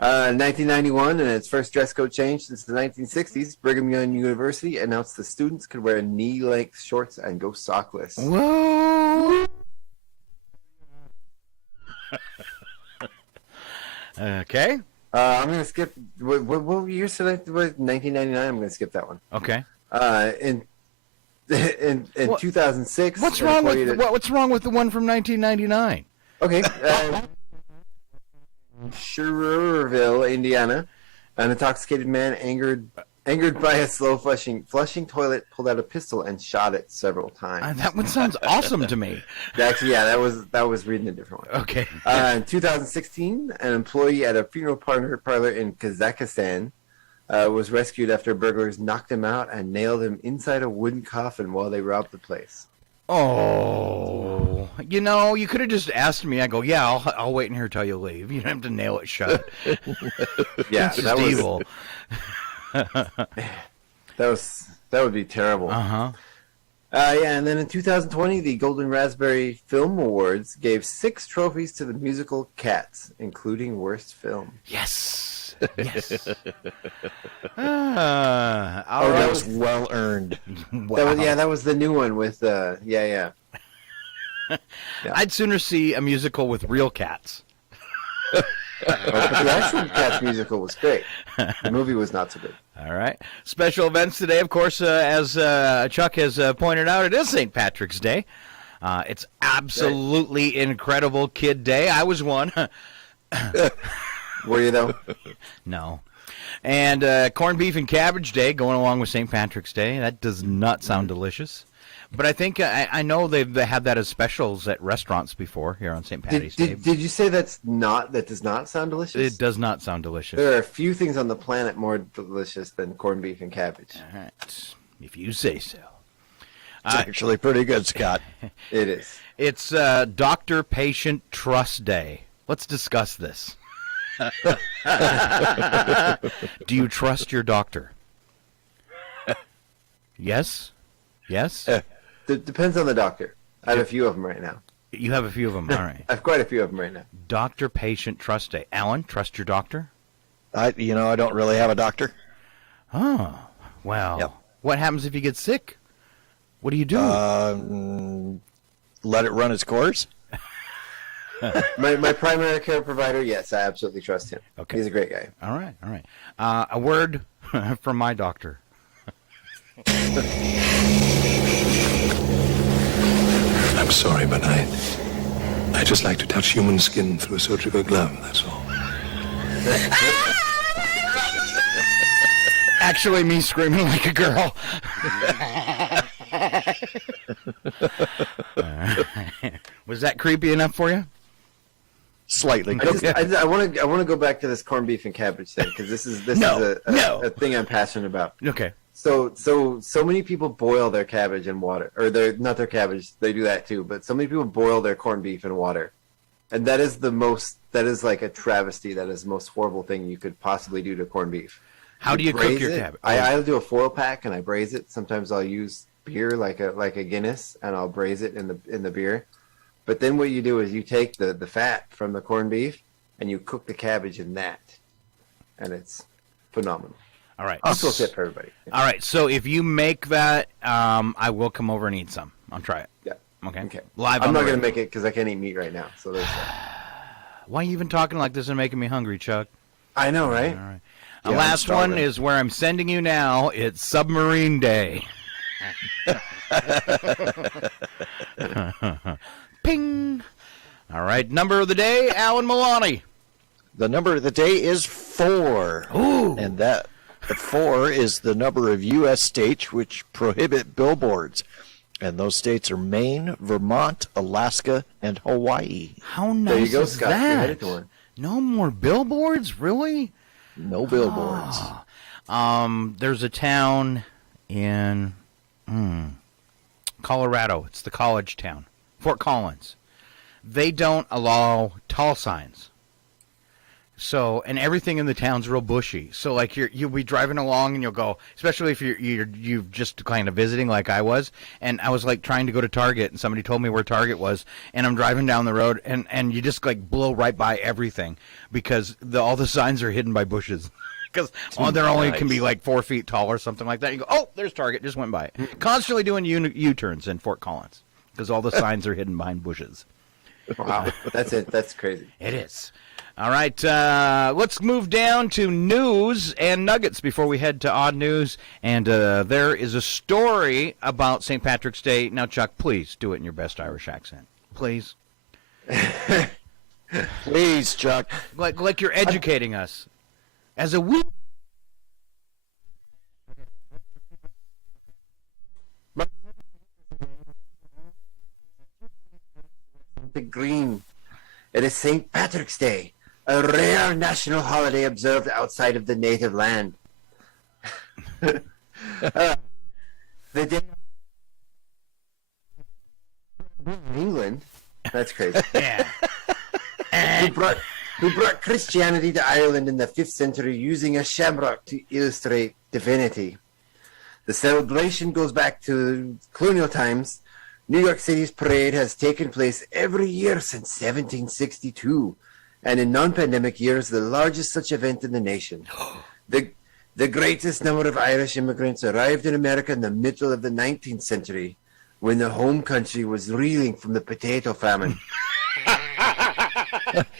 1991, and its first dress code change since the 1960s, Brigham Young University announced the students could wear knee-length shorts and go sockless. Whoa! Okay. I'm going to skip. What year should I? 1999. I'm going to skip that one. Okay. In 2006. What's wrong with the one from 1999? Okay. Schererville, Indiana. An intoxicated man angered by a slow flushing toilet pulled out a pistol and shot it several times. That one sounds awesome to me. Actually, yeah, that was reading a different one. Okay. In 2016, an employee at a funeral parlor in Kazakhstan was rescued after burglars knocked him out and nailed him inside a wooden coffin while they robbed the place. Oh, you could have just asked me. I go, yeah, I'll wait in here till you leave. You don't have to nail it shut. Yeah, that was evil. that would be terrible. Uh-huh. Yeah, and then in 2020, the Golden Raspberry Film Awards gave 6 trophies to the musical Cats, including Worst Film. Yes. That was well earned. Wow. That was the new one with yeah. I'd sooner see a musical with real cats. But the actual Cats musical was great. The movie was not so good. All right. Special events today, of course, as Chuck has pointed out, it is St. Patrick's Day. It's absolutely incredible kid day. I was one. Were you, though? No. And corned beef and cabbage day going along with St. Patrick's Day. That does not sound delicious. But I think I know they've had that as specials at restaurants before here on St. Patty's Day. Did you say that does not sound delicious? It does not sound delicious. There are a few things on the planet more delicious than corned beef and cabbage. All right. If you say so. It's actually pretty good, Scott. It is. It's Doctor-Patient Trust Day. Let's discuss this. Do you trust your doctor? Yes? Yes? Depends on the doctor. I have a few of them right now. You have a few of them. All right. I have quite a few of them right now. Doctor-Patient Trust Day. Alan, trust your doctor? I don't really have a doctor. Oh, well. Yep. What happens if you get sick? What do you do? Let it run its course. My primary care provider, yes, I absolutely trust him. Okay. He's a great guy. All right. A word from my doctor. I'm sorry, but I just like to touch human skin through a surgical glove, that's all. Actually, me screaming like a girl. Was that creepy enough for you? Slightly. I want to go back to this corned beef and cabbage thing because this is a thing I'm passionate about. Okay. So many people boil their cabbage in water, or not their cabbage. They do that too, but so many people boil their corned beef in water, and that is like a travesty. That is the most horrible thing you could possibly do to corned beef. How do you cook your cabbage? I'll do a foil pack and I braise it. Sometimes I'll use beer like a Guinness and I'll braise it in the beer. But then what you do is you take the fat from the corned beef and you cook the cabbage in that, and it's phenomenal. All right. Also a tip for everybody. All right. So if you make that, I will come over and eat some. I'll try it. Yeah. Okay. I'm not going to make it because I can't eat meat right now. So there's that. Why are you even talking like this and making me hungry, Chuck? I know, right? All right. Yeah, The last one is where I'm sending you now. It's Submarine Day. Ping. All right. Number of the day, Alan Milani. The number of the day is 4. Ooh. And that 4 is the number of U.S. states which prohibit billboards. And those states are Maine, Vermont, Alaska, and Hawaii. How nice There you go, is Scott. that? You're headed to one. No more billboards? Really? No billboards. There's a town in Colorado. It's the college town. Fort Collins. They don't allow tall signs. So, and everything in the town's real bushy. So, like, you'll be driving along and you'll go, especially if you've just kind of visiting like I was. And I was, like, trying to go to Target, and somebody told me where Target was. And I'm driving down the road, and you just, like, blow right by everything because all the signs are hidden by bushes. Because they're only can be, like, 4 feet tall or something like that. You go, oh, there's Target, just went by it. Constantly doing U-turns in Fort Collins because all the signs are hidden behind bushes. Wow. That's it. That's crazy. It is. All right, let's move down to news and nuggets before we head to odd news. And there is a story about St. Patrick's Day. Now, Chuck, please do it in your best Irish accent. Please. Please, Chuck. Like you're educating us. As a week. Green. It is St. Patrick's Day, a rare national holiday observed outside of the native land. The day England. That's crazy. Yeah. who brought Christianity to Ireland in the 5th century using a shamrock to illustrate divinity. The celebration goes back to colonial times. New York City's parade has taken place every year since 1762, and in non-pandemic years, the largest such event in the nation. The greatest number of Irish immigrants arrived in America in the middle of the 19th century, when the home country was reeling from the potato famine.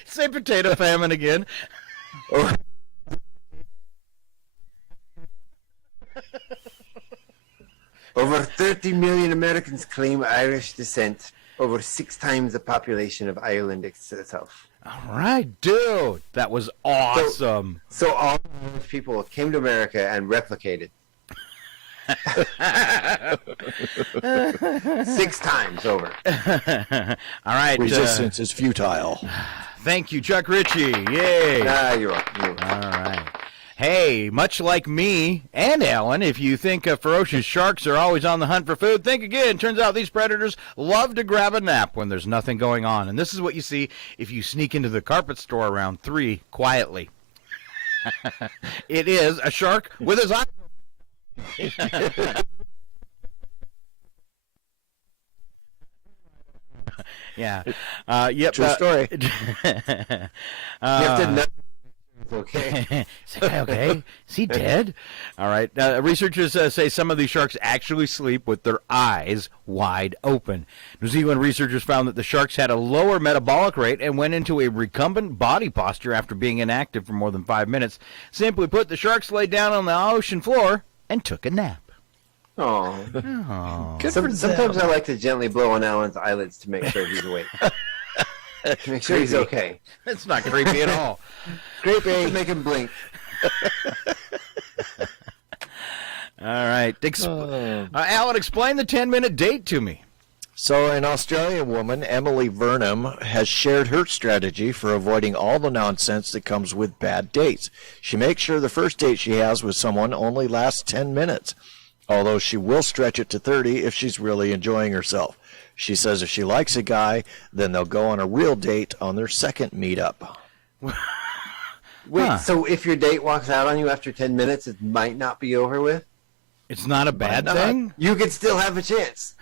Say potato famine again. Over 30 million Americans claim Irish descent, over 6 times the population of Ireland itself. All right, dude. That was awesome. So all Irish people came to America and replicated. 6 times over. All right. Resistance is futile. Thank you, Chuck Ritchie. Yay. You're welcome. All right. Hey, much like me and Alan, if you think ferocious sharks are always on the hunt for food, think again. Turns out these predators love to grab a nap when there's nothing going on. And this is what you see if you sneak into the carpet store around 3 quietly. It is a shark with his eyes. Yeah. Yep. True story. You have to know. Okay. Okay. Is he dead? All right. Researchers say some of these sharks actually sleep with their eyes wide open. New Zealand researchers found that the sharks had a lower metabolic rate and went into a recumbent body posture after being inactive for more than 5 minutes. Simply put, the sharks laid down on the ocean floor and took a nap. Oh. Sometimes I like to gently blow on Alan's eyelids to make sure he's awake. To make sure he's okay. That's not creepy at all. Creepy. To make him blink. All right. Alan, explain the 10-minute date to me. So an Australian woman, Emily Vernham, has shared her strategy for avoiding all the nonsense that comes with bad dates. She makes sure the first date she has with someone only lasts 10 minutes, although she will stretch it to 30 if she's really enjoying herself. She says if she likes a guy, then they'll go on a real date on their second meetup. Wait, so if your date walks out on you after 10 minutes, it might not be over with? It's not a bad thing? You could still have a chance.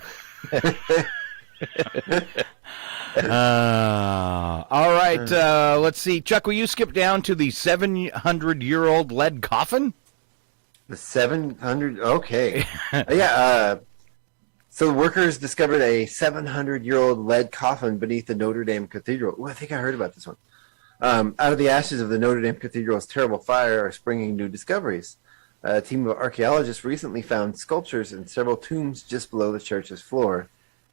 All right, let's see. Chuck, will you skip down to the 700-year-old lead coffin? The 700? Okay. Yeah, so workers discovered a 700-year-old lead coffin beneath the Notre Dame Cathedral. Oh, I think I heard about this one. Out of the ashes of the Notre Dame Cathedral's terrible fire are springing new discoveries. A team of archaeologists recently found sculptures in several tombs just below the church's floor,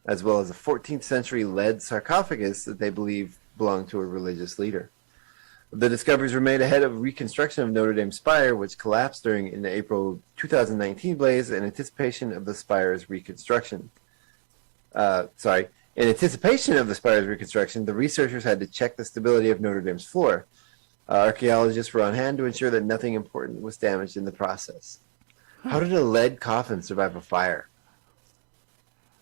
as well as a 14th century lead sarcophagus that they believe belonged to a religious leader. The discoveries were made ahead of reconstruction of Notre Dame spire, which collapsed during an April 2019 blaze in anticipation of the spire's reconstruction. In anticipation of the spire's reconstruction, the researchers had to check the stability of Notre Dame's floor. Archaeologists were on hand to ensure that nothing important was damaged in the process. How did a lead coffin survive a fire?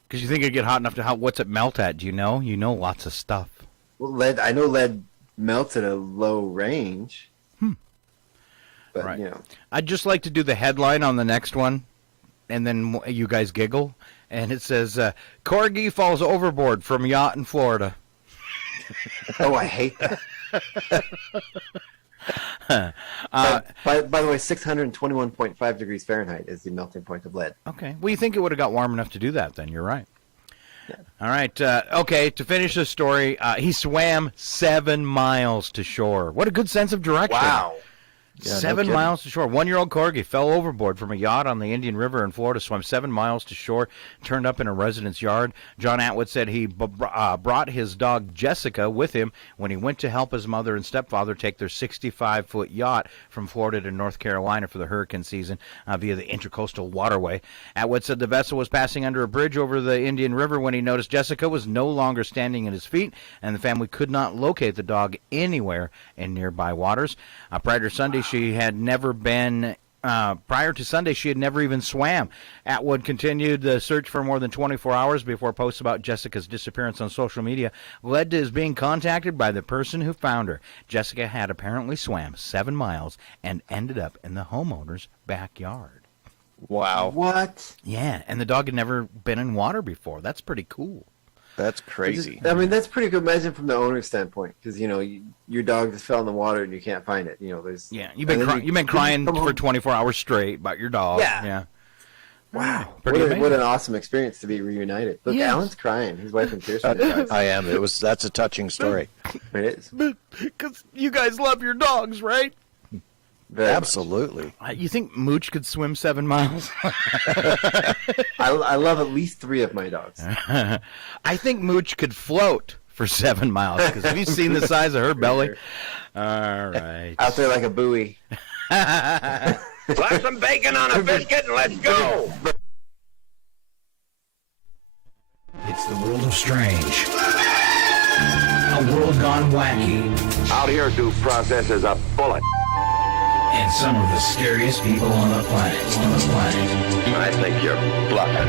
Because you think it'd get hot enough to what's it melt at? Do you know? You know lots of stuff. Well, I know lead melts at a low range. But, right. You know. I'd just like to do the headline on the next one, and then you guys giggle. And it says, Corgi falls overboard from yacht in Florida. Oh, I hate that. By the way, 621.5 degrees Fahrenheit is the melting point of lead. Okay. Well, you think it would have got warm enough to do that then. You're right. Yeah. All right. Okay, to finish the story, he swam 7 miles to shore. What a good sense of direction. Wow. Yeah, 7 no miles to shore. 1-year-old corgi fell overboard from a yacht on the Indian River in Florida, swam 7 miles to shore, turned up in a resident's yard. John Atwood said he brought his dog Jessica with him when he went to help his mother and stepfather take their 65-foot yacht from Florida to North Carolina for the hurricane season via the Intracoastal Waterway. Atwood said the vessel was passing under a bridge over the Indian River when he noticed Jessica was no longer standing at his feet, and the family could not locate the dog anywhere in nearby waters. Prior to Sunday, she had never even swam. Atwood continued the search for more than 24 hours before posts about Jessica's disappearance on social media led to his being contacted by the person who found her. Jessica had apparently swam 7 miles and ended up in the homeowner's backyard. Wow. What? Yeah, and the dog had never been in water before. That's pretty cool. That's crazy. That's pretty good. Imagine from the owner's standpoint, because your dog just fell in the water and you can't find it. There's you've been crying for 24 hours straight about your dog. Yeah. Wow, Pretty amazing. what an awesome experience to be reunited. Look, Yes. Alan's crying. He's wiping tears from his eyes. I am. That's a touching story. It is. Because you guys love your dogs, right? Absolutely. You think Mooch could swim 7 miles? I love at least 3 of my dogs. I think Mooch could float for 7 miles. Because have you seen the size of her belly? All right. Out there like a buoy. Slap some bacon on a biscuit and let's go. It's the world of strange. A world gone wacky. Out here, due process is a bullet. And some of the scariest people on the planet. I think you're bluffing.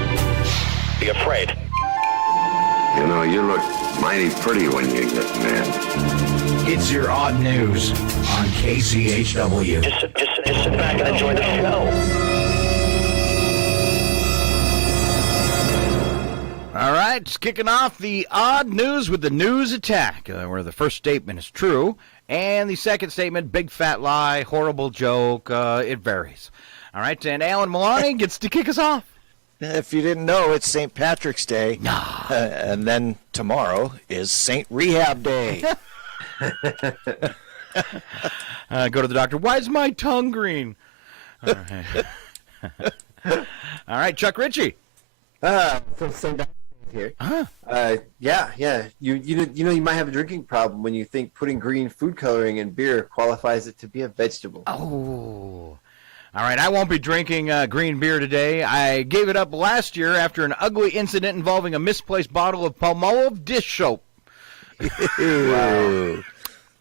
Be afraid. You look mighty pretty when you get mad. It's your odd news on KCHW. Just sit back and enjoy the show. All right, just kicking off the odd news with the news attack, where the first statement is true, and the second statement, big fat lie, horrible joke, it varies. All right, and Alan Milani gets to kick us off. If you didn't know, it's St. Patrick's Day, and then tomorrow is St. Rehab Day. Go to the doctor. Why is my tongue green? All right, all right, Chuck Ritchie. From St. here. Yeah. You might have a drinking problem when you think putting green food coloring in beer qualifies it to be a vegetable. Oh. All right, I won't be drinking green beer today. I gave it up last year after an ugly incident involving a misplaced bottle of Palmolive dish soap. Wow.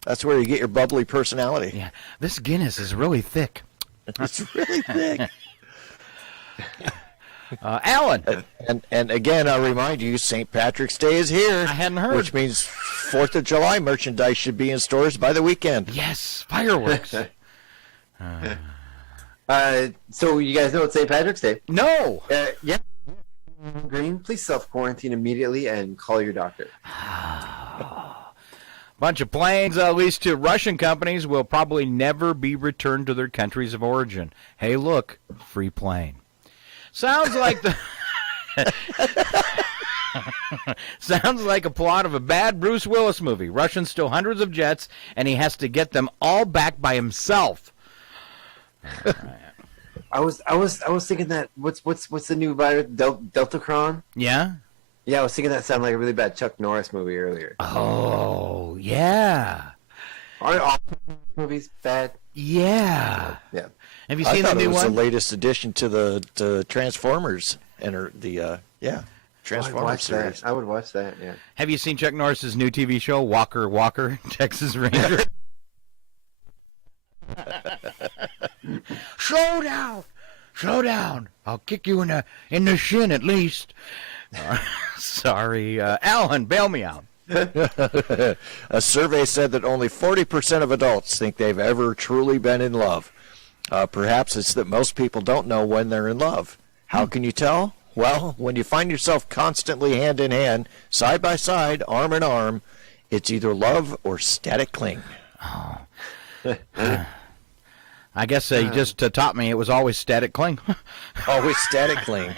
That's where you get your bubbly personality. Yeah, this Guinness is really thick. It's really thick. Alan. And again, I'll remind you, St. Patrick's Day is here. I hadn't heard. Which means 4th of July merchandise should be in stores by the weekend. Yes, fireworks. So you guys know it's St. Patrick's Day? No. Yeah. Green, please self-quarantine immediately and call your doctor. Bunch of planes leased to Russian companies will probably never be returned to their countries of origin. Hey, look, free plane. Sounds like the sounds like a plot of a bad Bruce Willis movie. Russians steal hundreds of jets, and he has to get them all back by himself. I was thinking that what's the new virus, Deltacron? Yeah. Yeah, I was thinking that sounded like a really bad Chuck Norris movie earlier. Oh, yeah. Are all movies bad? Yeah. Yeah. Have you seen the new one? It was one? the latest addition to the Transformers Transformers series. I would watch that. Yeah. Have you seen Chuck Norris's new TV show, Walker, Texas Ranger? Slow down. I'll kick you in the shin at least. Sorry, Alan, bail me out. A survey said that only 40% of adults think they've ever truly been in love. Perhaps it's that most people don't know when they're in love. How can you tell? Well, when you find yourself constantly hand in hand, side by side, arm in arm, it's either love or static cling. Oh. I guess you just taught me it was always static cling. Always static cling.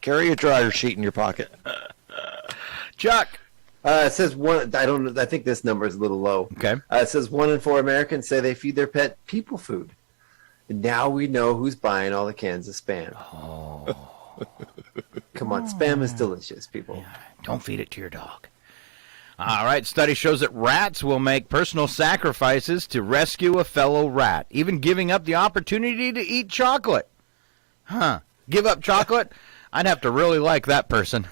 Carry a dryer sheet in your pocket. Chuck. It says one. I don't know. I think this number is a little low. Okay. It says 1 in 4 Americans say they feed their pet people food. And now we know who's buying all the cans of Spam. Oh. Come on, Spam is delicious, people. Yeah, don't feed it to your dog. All right, study shows that rats will make personal sacrifices to rescue a fellow rat, even giving up the opportunity to eat chocolate. Huh. Give up chocolate? I'd have to really like that person.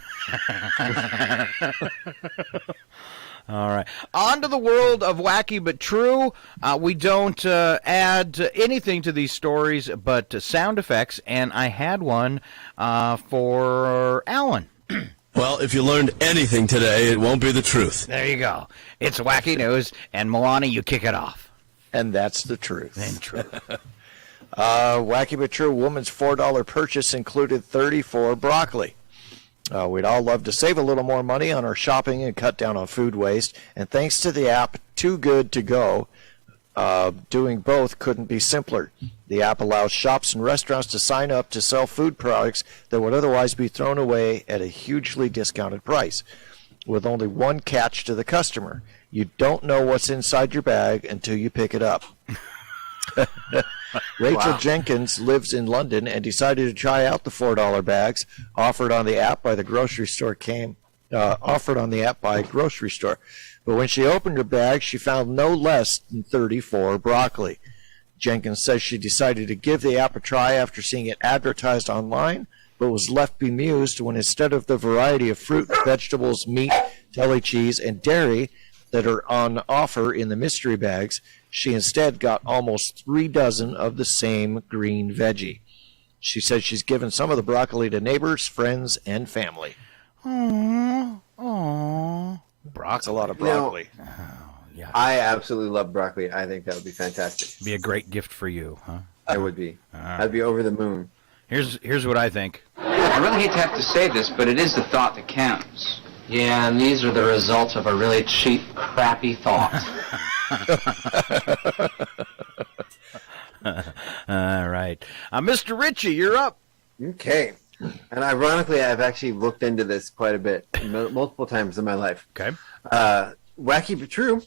All right. On to the world of wacky but true. We don't add anything to these stories but sound effects, and I had one for Alan. Well, if you learned anything today, it won't be the truth. There you go. It's wacky news, and Milani, you kick it off. And that's the truth. And true. Wacky but true, woman's $4 purchase included 34 broccoli. We'd all love to save a little more money on our shopping and cut down on food waste. And thanks to the app Too Good To Go, doing both couldn't be simpler. The app allows shops and restaurants to sign up to sell food products that would otherwise be thrown away at a hugely discounted price, with only one catch to the customer. You don't know what's inside your bag until you pick it up. Rachel Jenkins lives in London and decided to try out the $4 bags offered on the app by a grocery store. But when she opened her bag, she found no less than 34 broccoli. Jenkins says she decided to give the app a try after seeing it advertised online, but was left bemused when instead of the variety of fruit, vegetables, meat, deli cheese, and dairy that are on offer in the mystery bags, she instead got almost 3 dozen of the same green veggie. She says she's given some of the broccoli to neighbors, friends, and family. Aww. That's a lot of broccoli. Yeah. I absolutely love broccoli. I think that would be fantastic. Be a great gift for you, huh? I would be. I'd be over the moon. Here's what I think. I really hate to have to say this, but it is the thought that counts. Yeah, and these are the results of a really cheap, crappy thought. All right. Mr. Ritchie, you're up. Okay. And ironically, I've actually looked into this quite a bit, multiple times in my life. Okay. Wacky but true.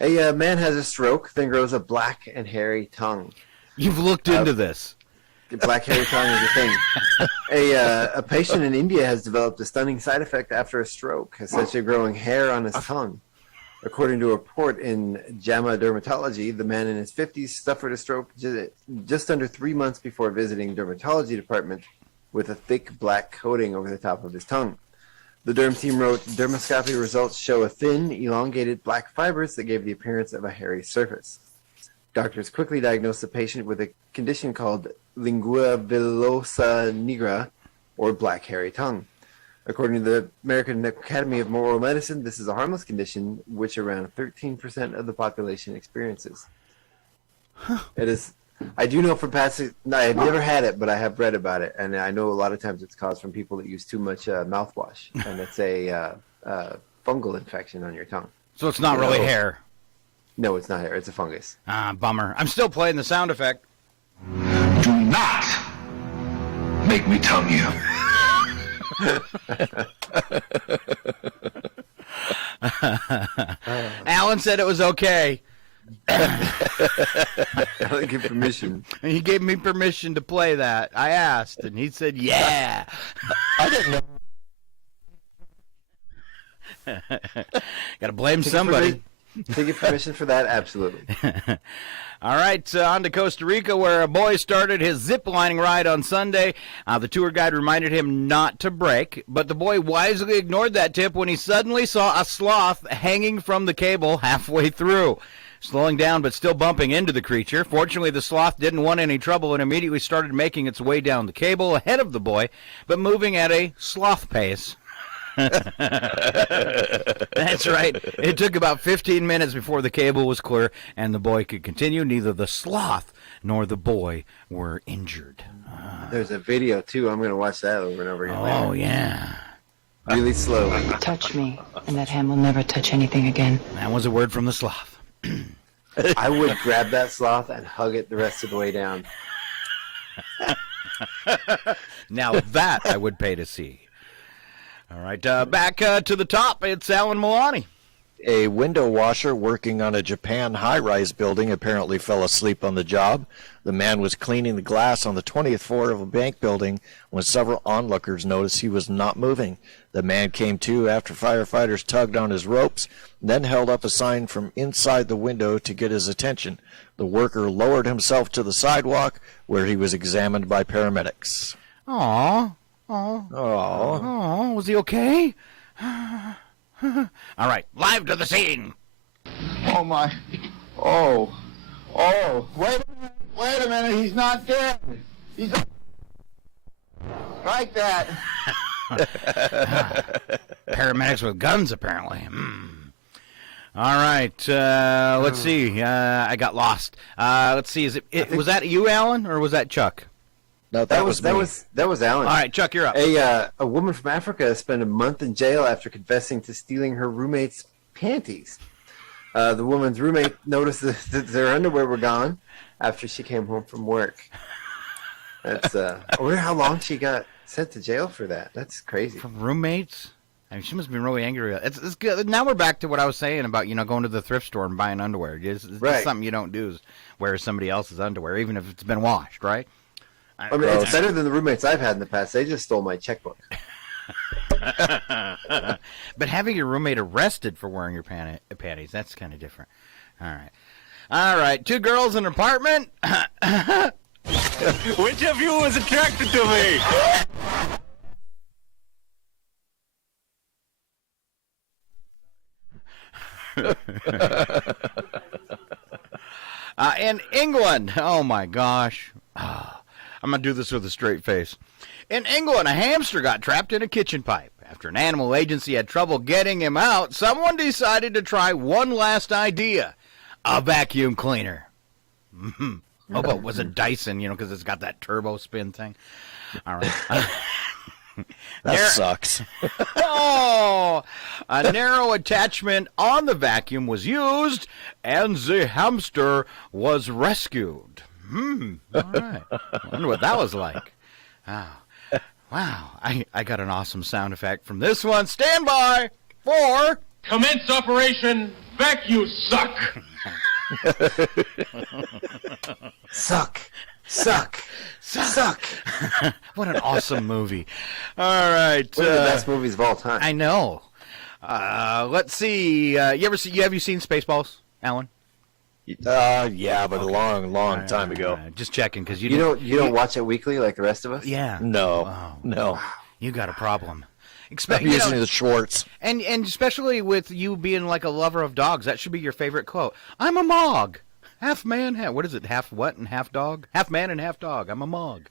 A man has a stroke, then grows a black and hairy tongue. You've looked into this. Black hairy tongue is a thing. A patient in India has developed a stunning side effect after a stroke, essentially growing hair on his tongue. According to a report in JAMA Dermatology, the man in his 50s suffered a stroke just under 3 months before visiting dermatology department with a thick black coating over the top of his tongue. The derm team wrote, dermoscopy results show a thin, elongated black fibers that gave the appearance of a hairy surface. Doctors quickly diagnosed the patient with a condition called lingua villosa nigra, or black hairy tongue. According to the American Academy of Oral Medicine, this is a harmless condition which around 13% of the population experiences. It is. I do know from past. I've never had it, but I have read about it, and I know a lot of times it's caused from people that use too much mouthwash, and it's a fungal infection on your tongue. So it's not really hair. No, it's not hair. It's a fungus. Bummer. I'm still playing the sound effect. Do not make me tongue you. Alan said it was okay. I give permission. He gave me permission to play that. I asked, and he said, yeah. I didn't know. Got to blame somebody. To get permission for that, absolutely. All right, on to Costa Rica, where a boy started his zip-lining ride on Sunday. The tour guide reminded him not to brake, but the boy wisely ignored that tip when he suddenly saw a sloth hanging from the cable halfway through. Slowing down but still bumping into the creature. Fortunately, the sloth didn't want any trouble and immediately started making its way down the cable ahead of the boy, but moving at a sloth pace. That's right. It took about 15 minutes before the cable was clear and the boy could continue. Neither the sloth nor the boy were injured. There's a video, too. I'm going to watch that over and over again. Oh, later. yeah. Really slowly. Touch me, and that hand will never touch anything again. That was a word from the sloth. I would grab that sloth and hug it the rest of the way down. Now that I would pay to see. All right, back to the top. It's Alan Milani. A window washer working on a Japan high-rise building apparently fell asleep on the job. The man was cleaning the glass on the 20th floor of a bank building when several onlookers noticed he was not moving. The man came to after firefighters tugged on his ropes, then held up a sign from inside the window to get his attention. The worker lowered himself to the sidewalk where he was examined by paramedics. Aw. Was he okay? All right, live to the scene. Oh, my. Oh. Wait a minute. He's not dead. He's... Like that. Paramedics with guns, apparently. All right, let's see. I got lost. Let's see. Was that you, Alan, or was that Chuck? No, that was Alan. All right, Chuck, you're up. A woman from Africa spent a month in jail after confessing to stealing her roommate's panties. The woman's roommate noticed that their underwear were gone after she came home from work. That's I wonder how long she got sent to jail for that. That's crazy. From roommates? I mean, she must have been really angry. It's good. Now we're back to what I was saying about, going to the thrift store and buying underwear. It's right. Something you don't do is wear somebody else's underwear, even if it's been washed, right? I mean, it's better than the roommates I've had in the past. They just stole my checkbook. But having your roommate arrested for wearing your panties, that's kind of different. All right. Two girls in an apartment. Which of you was attracted to me? In England, oh my gosh. I'm going to do this with a straight face. In England, a hamster got trapped in a kitchen pipe. After an animal agency had trouble getting him out, someone decided to try one last idea. A vacuum cleaner. Oh, but was it Dyson, because it's got that turbo spin thing? All right. That sucks. A narrow attachment on the vacuum was used, and the hamster was rescued. All right. I wonder what that was like. Wow. I got an awesome sound effect from this one. Stand by for... Commence Operation Vacuum Suck. Suck. What an awesome movie. All right. One of the best movies of all time. I know. Let's see. Have you seen Spaceballs, Alan? Yeah, but a long time ago. Just checking because you don't watch it weekly like the rest of us. Yeah. No. You got a problem. I'm using the Schwartz. And especially with you being like a lover of dogs, that should be your favorite quote. I'm a Mog. Half man, what is it? Half what and half dog? Half man and half dog. I'm a Mog.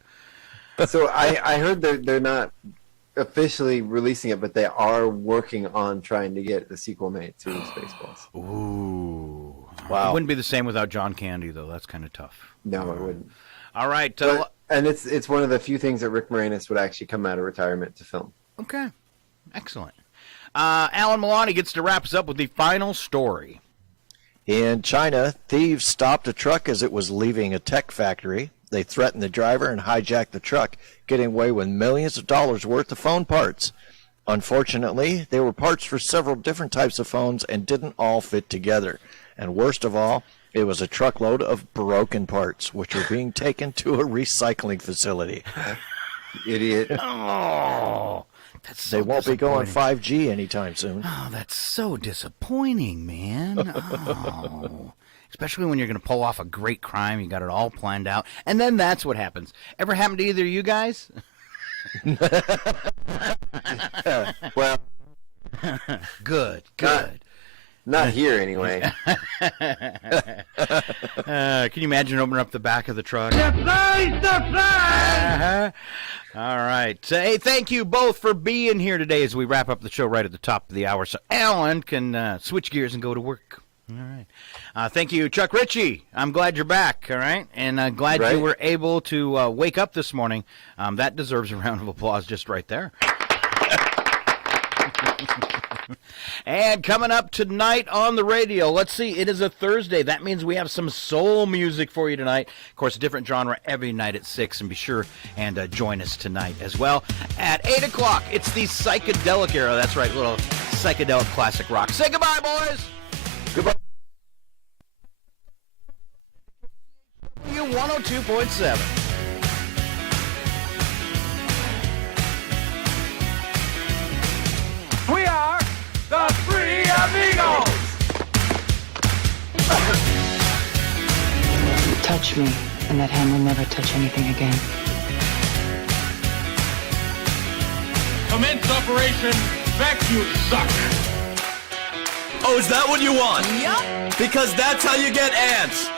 So I heard they're not officially releasing it, but they are working on trying to get the sequel made to Spaceballs. Ooh. Wow. It wouldn't be the same without John Candy, though. That's kind of tough. No, it wouldn't. All right. And it's one of the few things that Rick Moranis would actually come out of retirement to film. Okay. Excellent. Alan Milani gets to wrap us up with the final story. In China, thieves stopped a truck as it was leaving a tech factory. They threatened the driver and hijacked the truck, getting away with millions of dollars worth of phone parts. Unfortunately, they were parts for several different types of phones and didn't all fit together. And worst of all, it was a truckload of broken parts, which were being taken to a recycling facility. Idiot. Oh, that's so they won't be going 5G anytime soon. Oh, that's so disappointing, man. Oh. Especially when you're going to pull off a great crime. You got it all planned out. And then that's what happens. Ever happened to either of you guys? Well, good. Not here, anyway. Can you imagine opening up the back of the truck? Surprise! All right. Hey, thank you both for being here today as we wrap up the show right at the top of the hour so Alan can switch gears and go to work. All right. Thank you, Chuck Ritchie. I'm glad you're back, all right? And glad you were able to wake up this morning. That deserves a round of applause just right there. And coming up tonight on the radio, let's see, it is a Thursday. That means we have some soul music for you tonight. Of course, a different genre every night at 6, and be sure and join us tonight as well. At 8 o'clock, it's the psychedelic era. That's right, little psychedelic classic rock. Say goodbye, boys. Goodbye. 102.7. We are the Three Amigos. Touch me, and that hand will never touch anything again. Commence Operation Beck You Suck. Oh, is that what you want? Yup. Because that's how you get ants.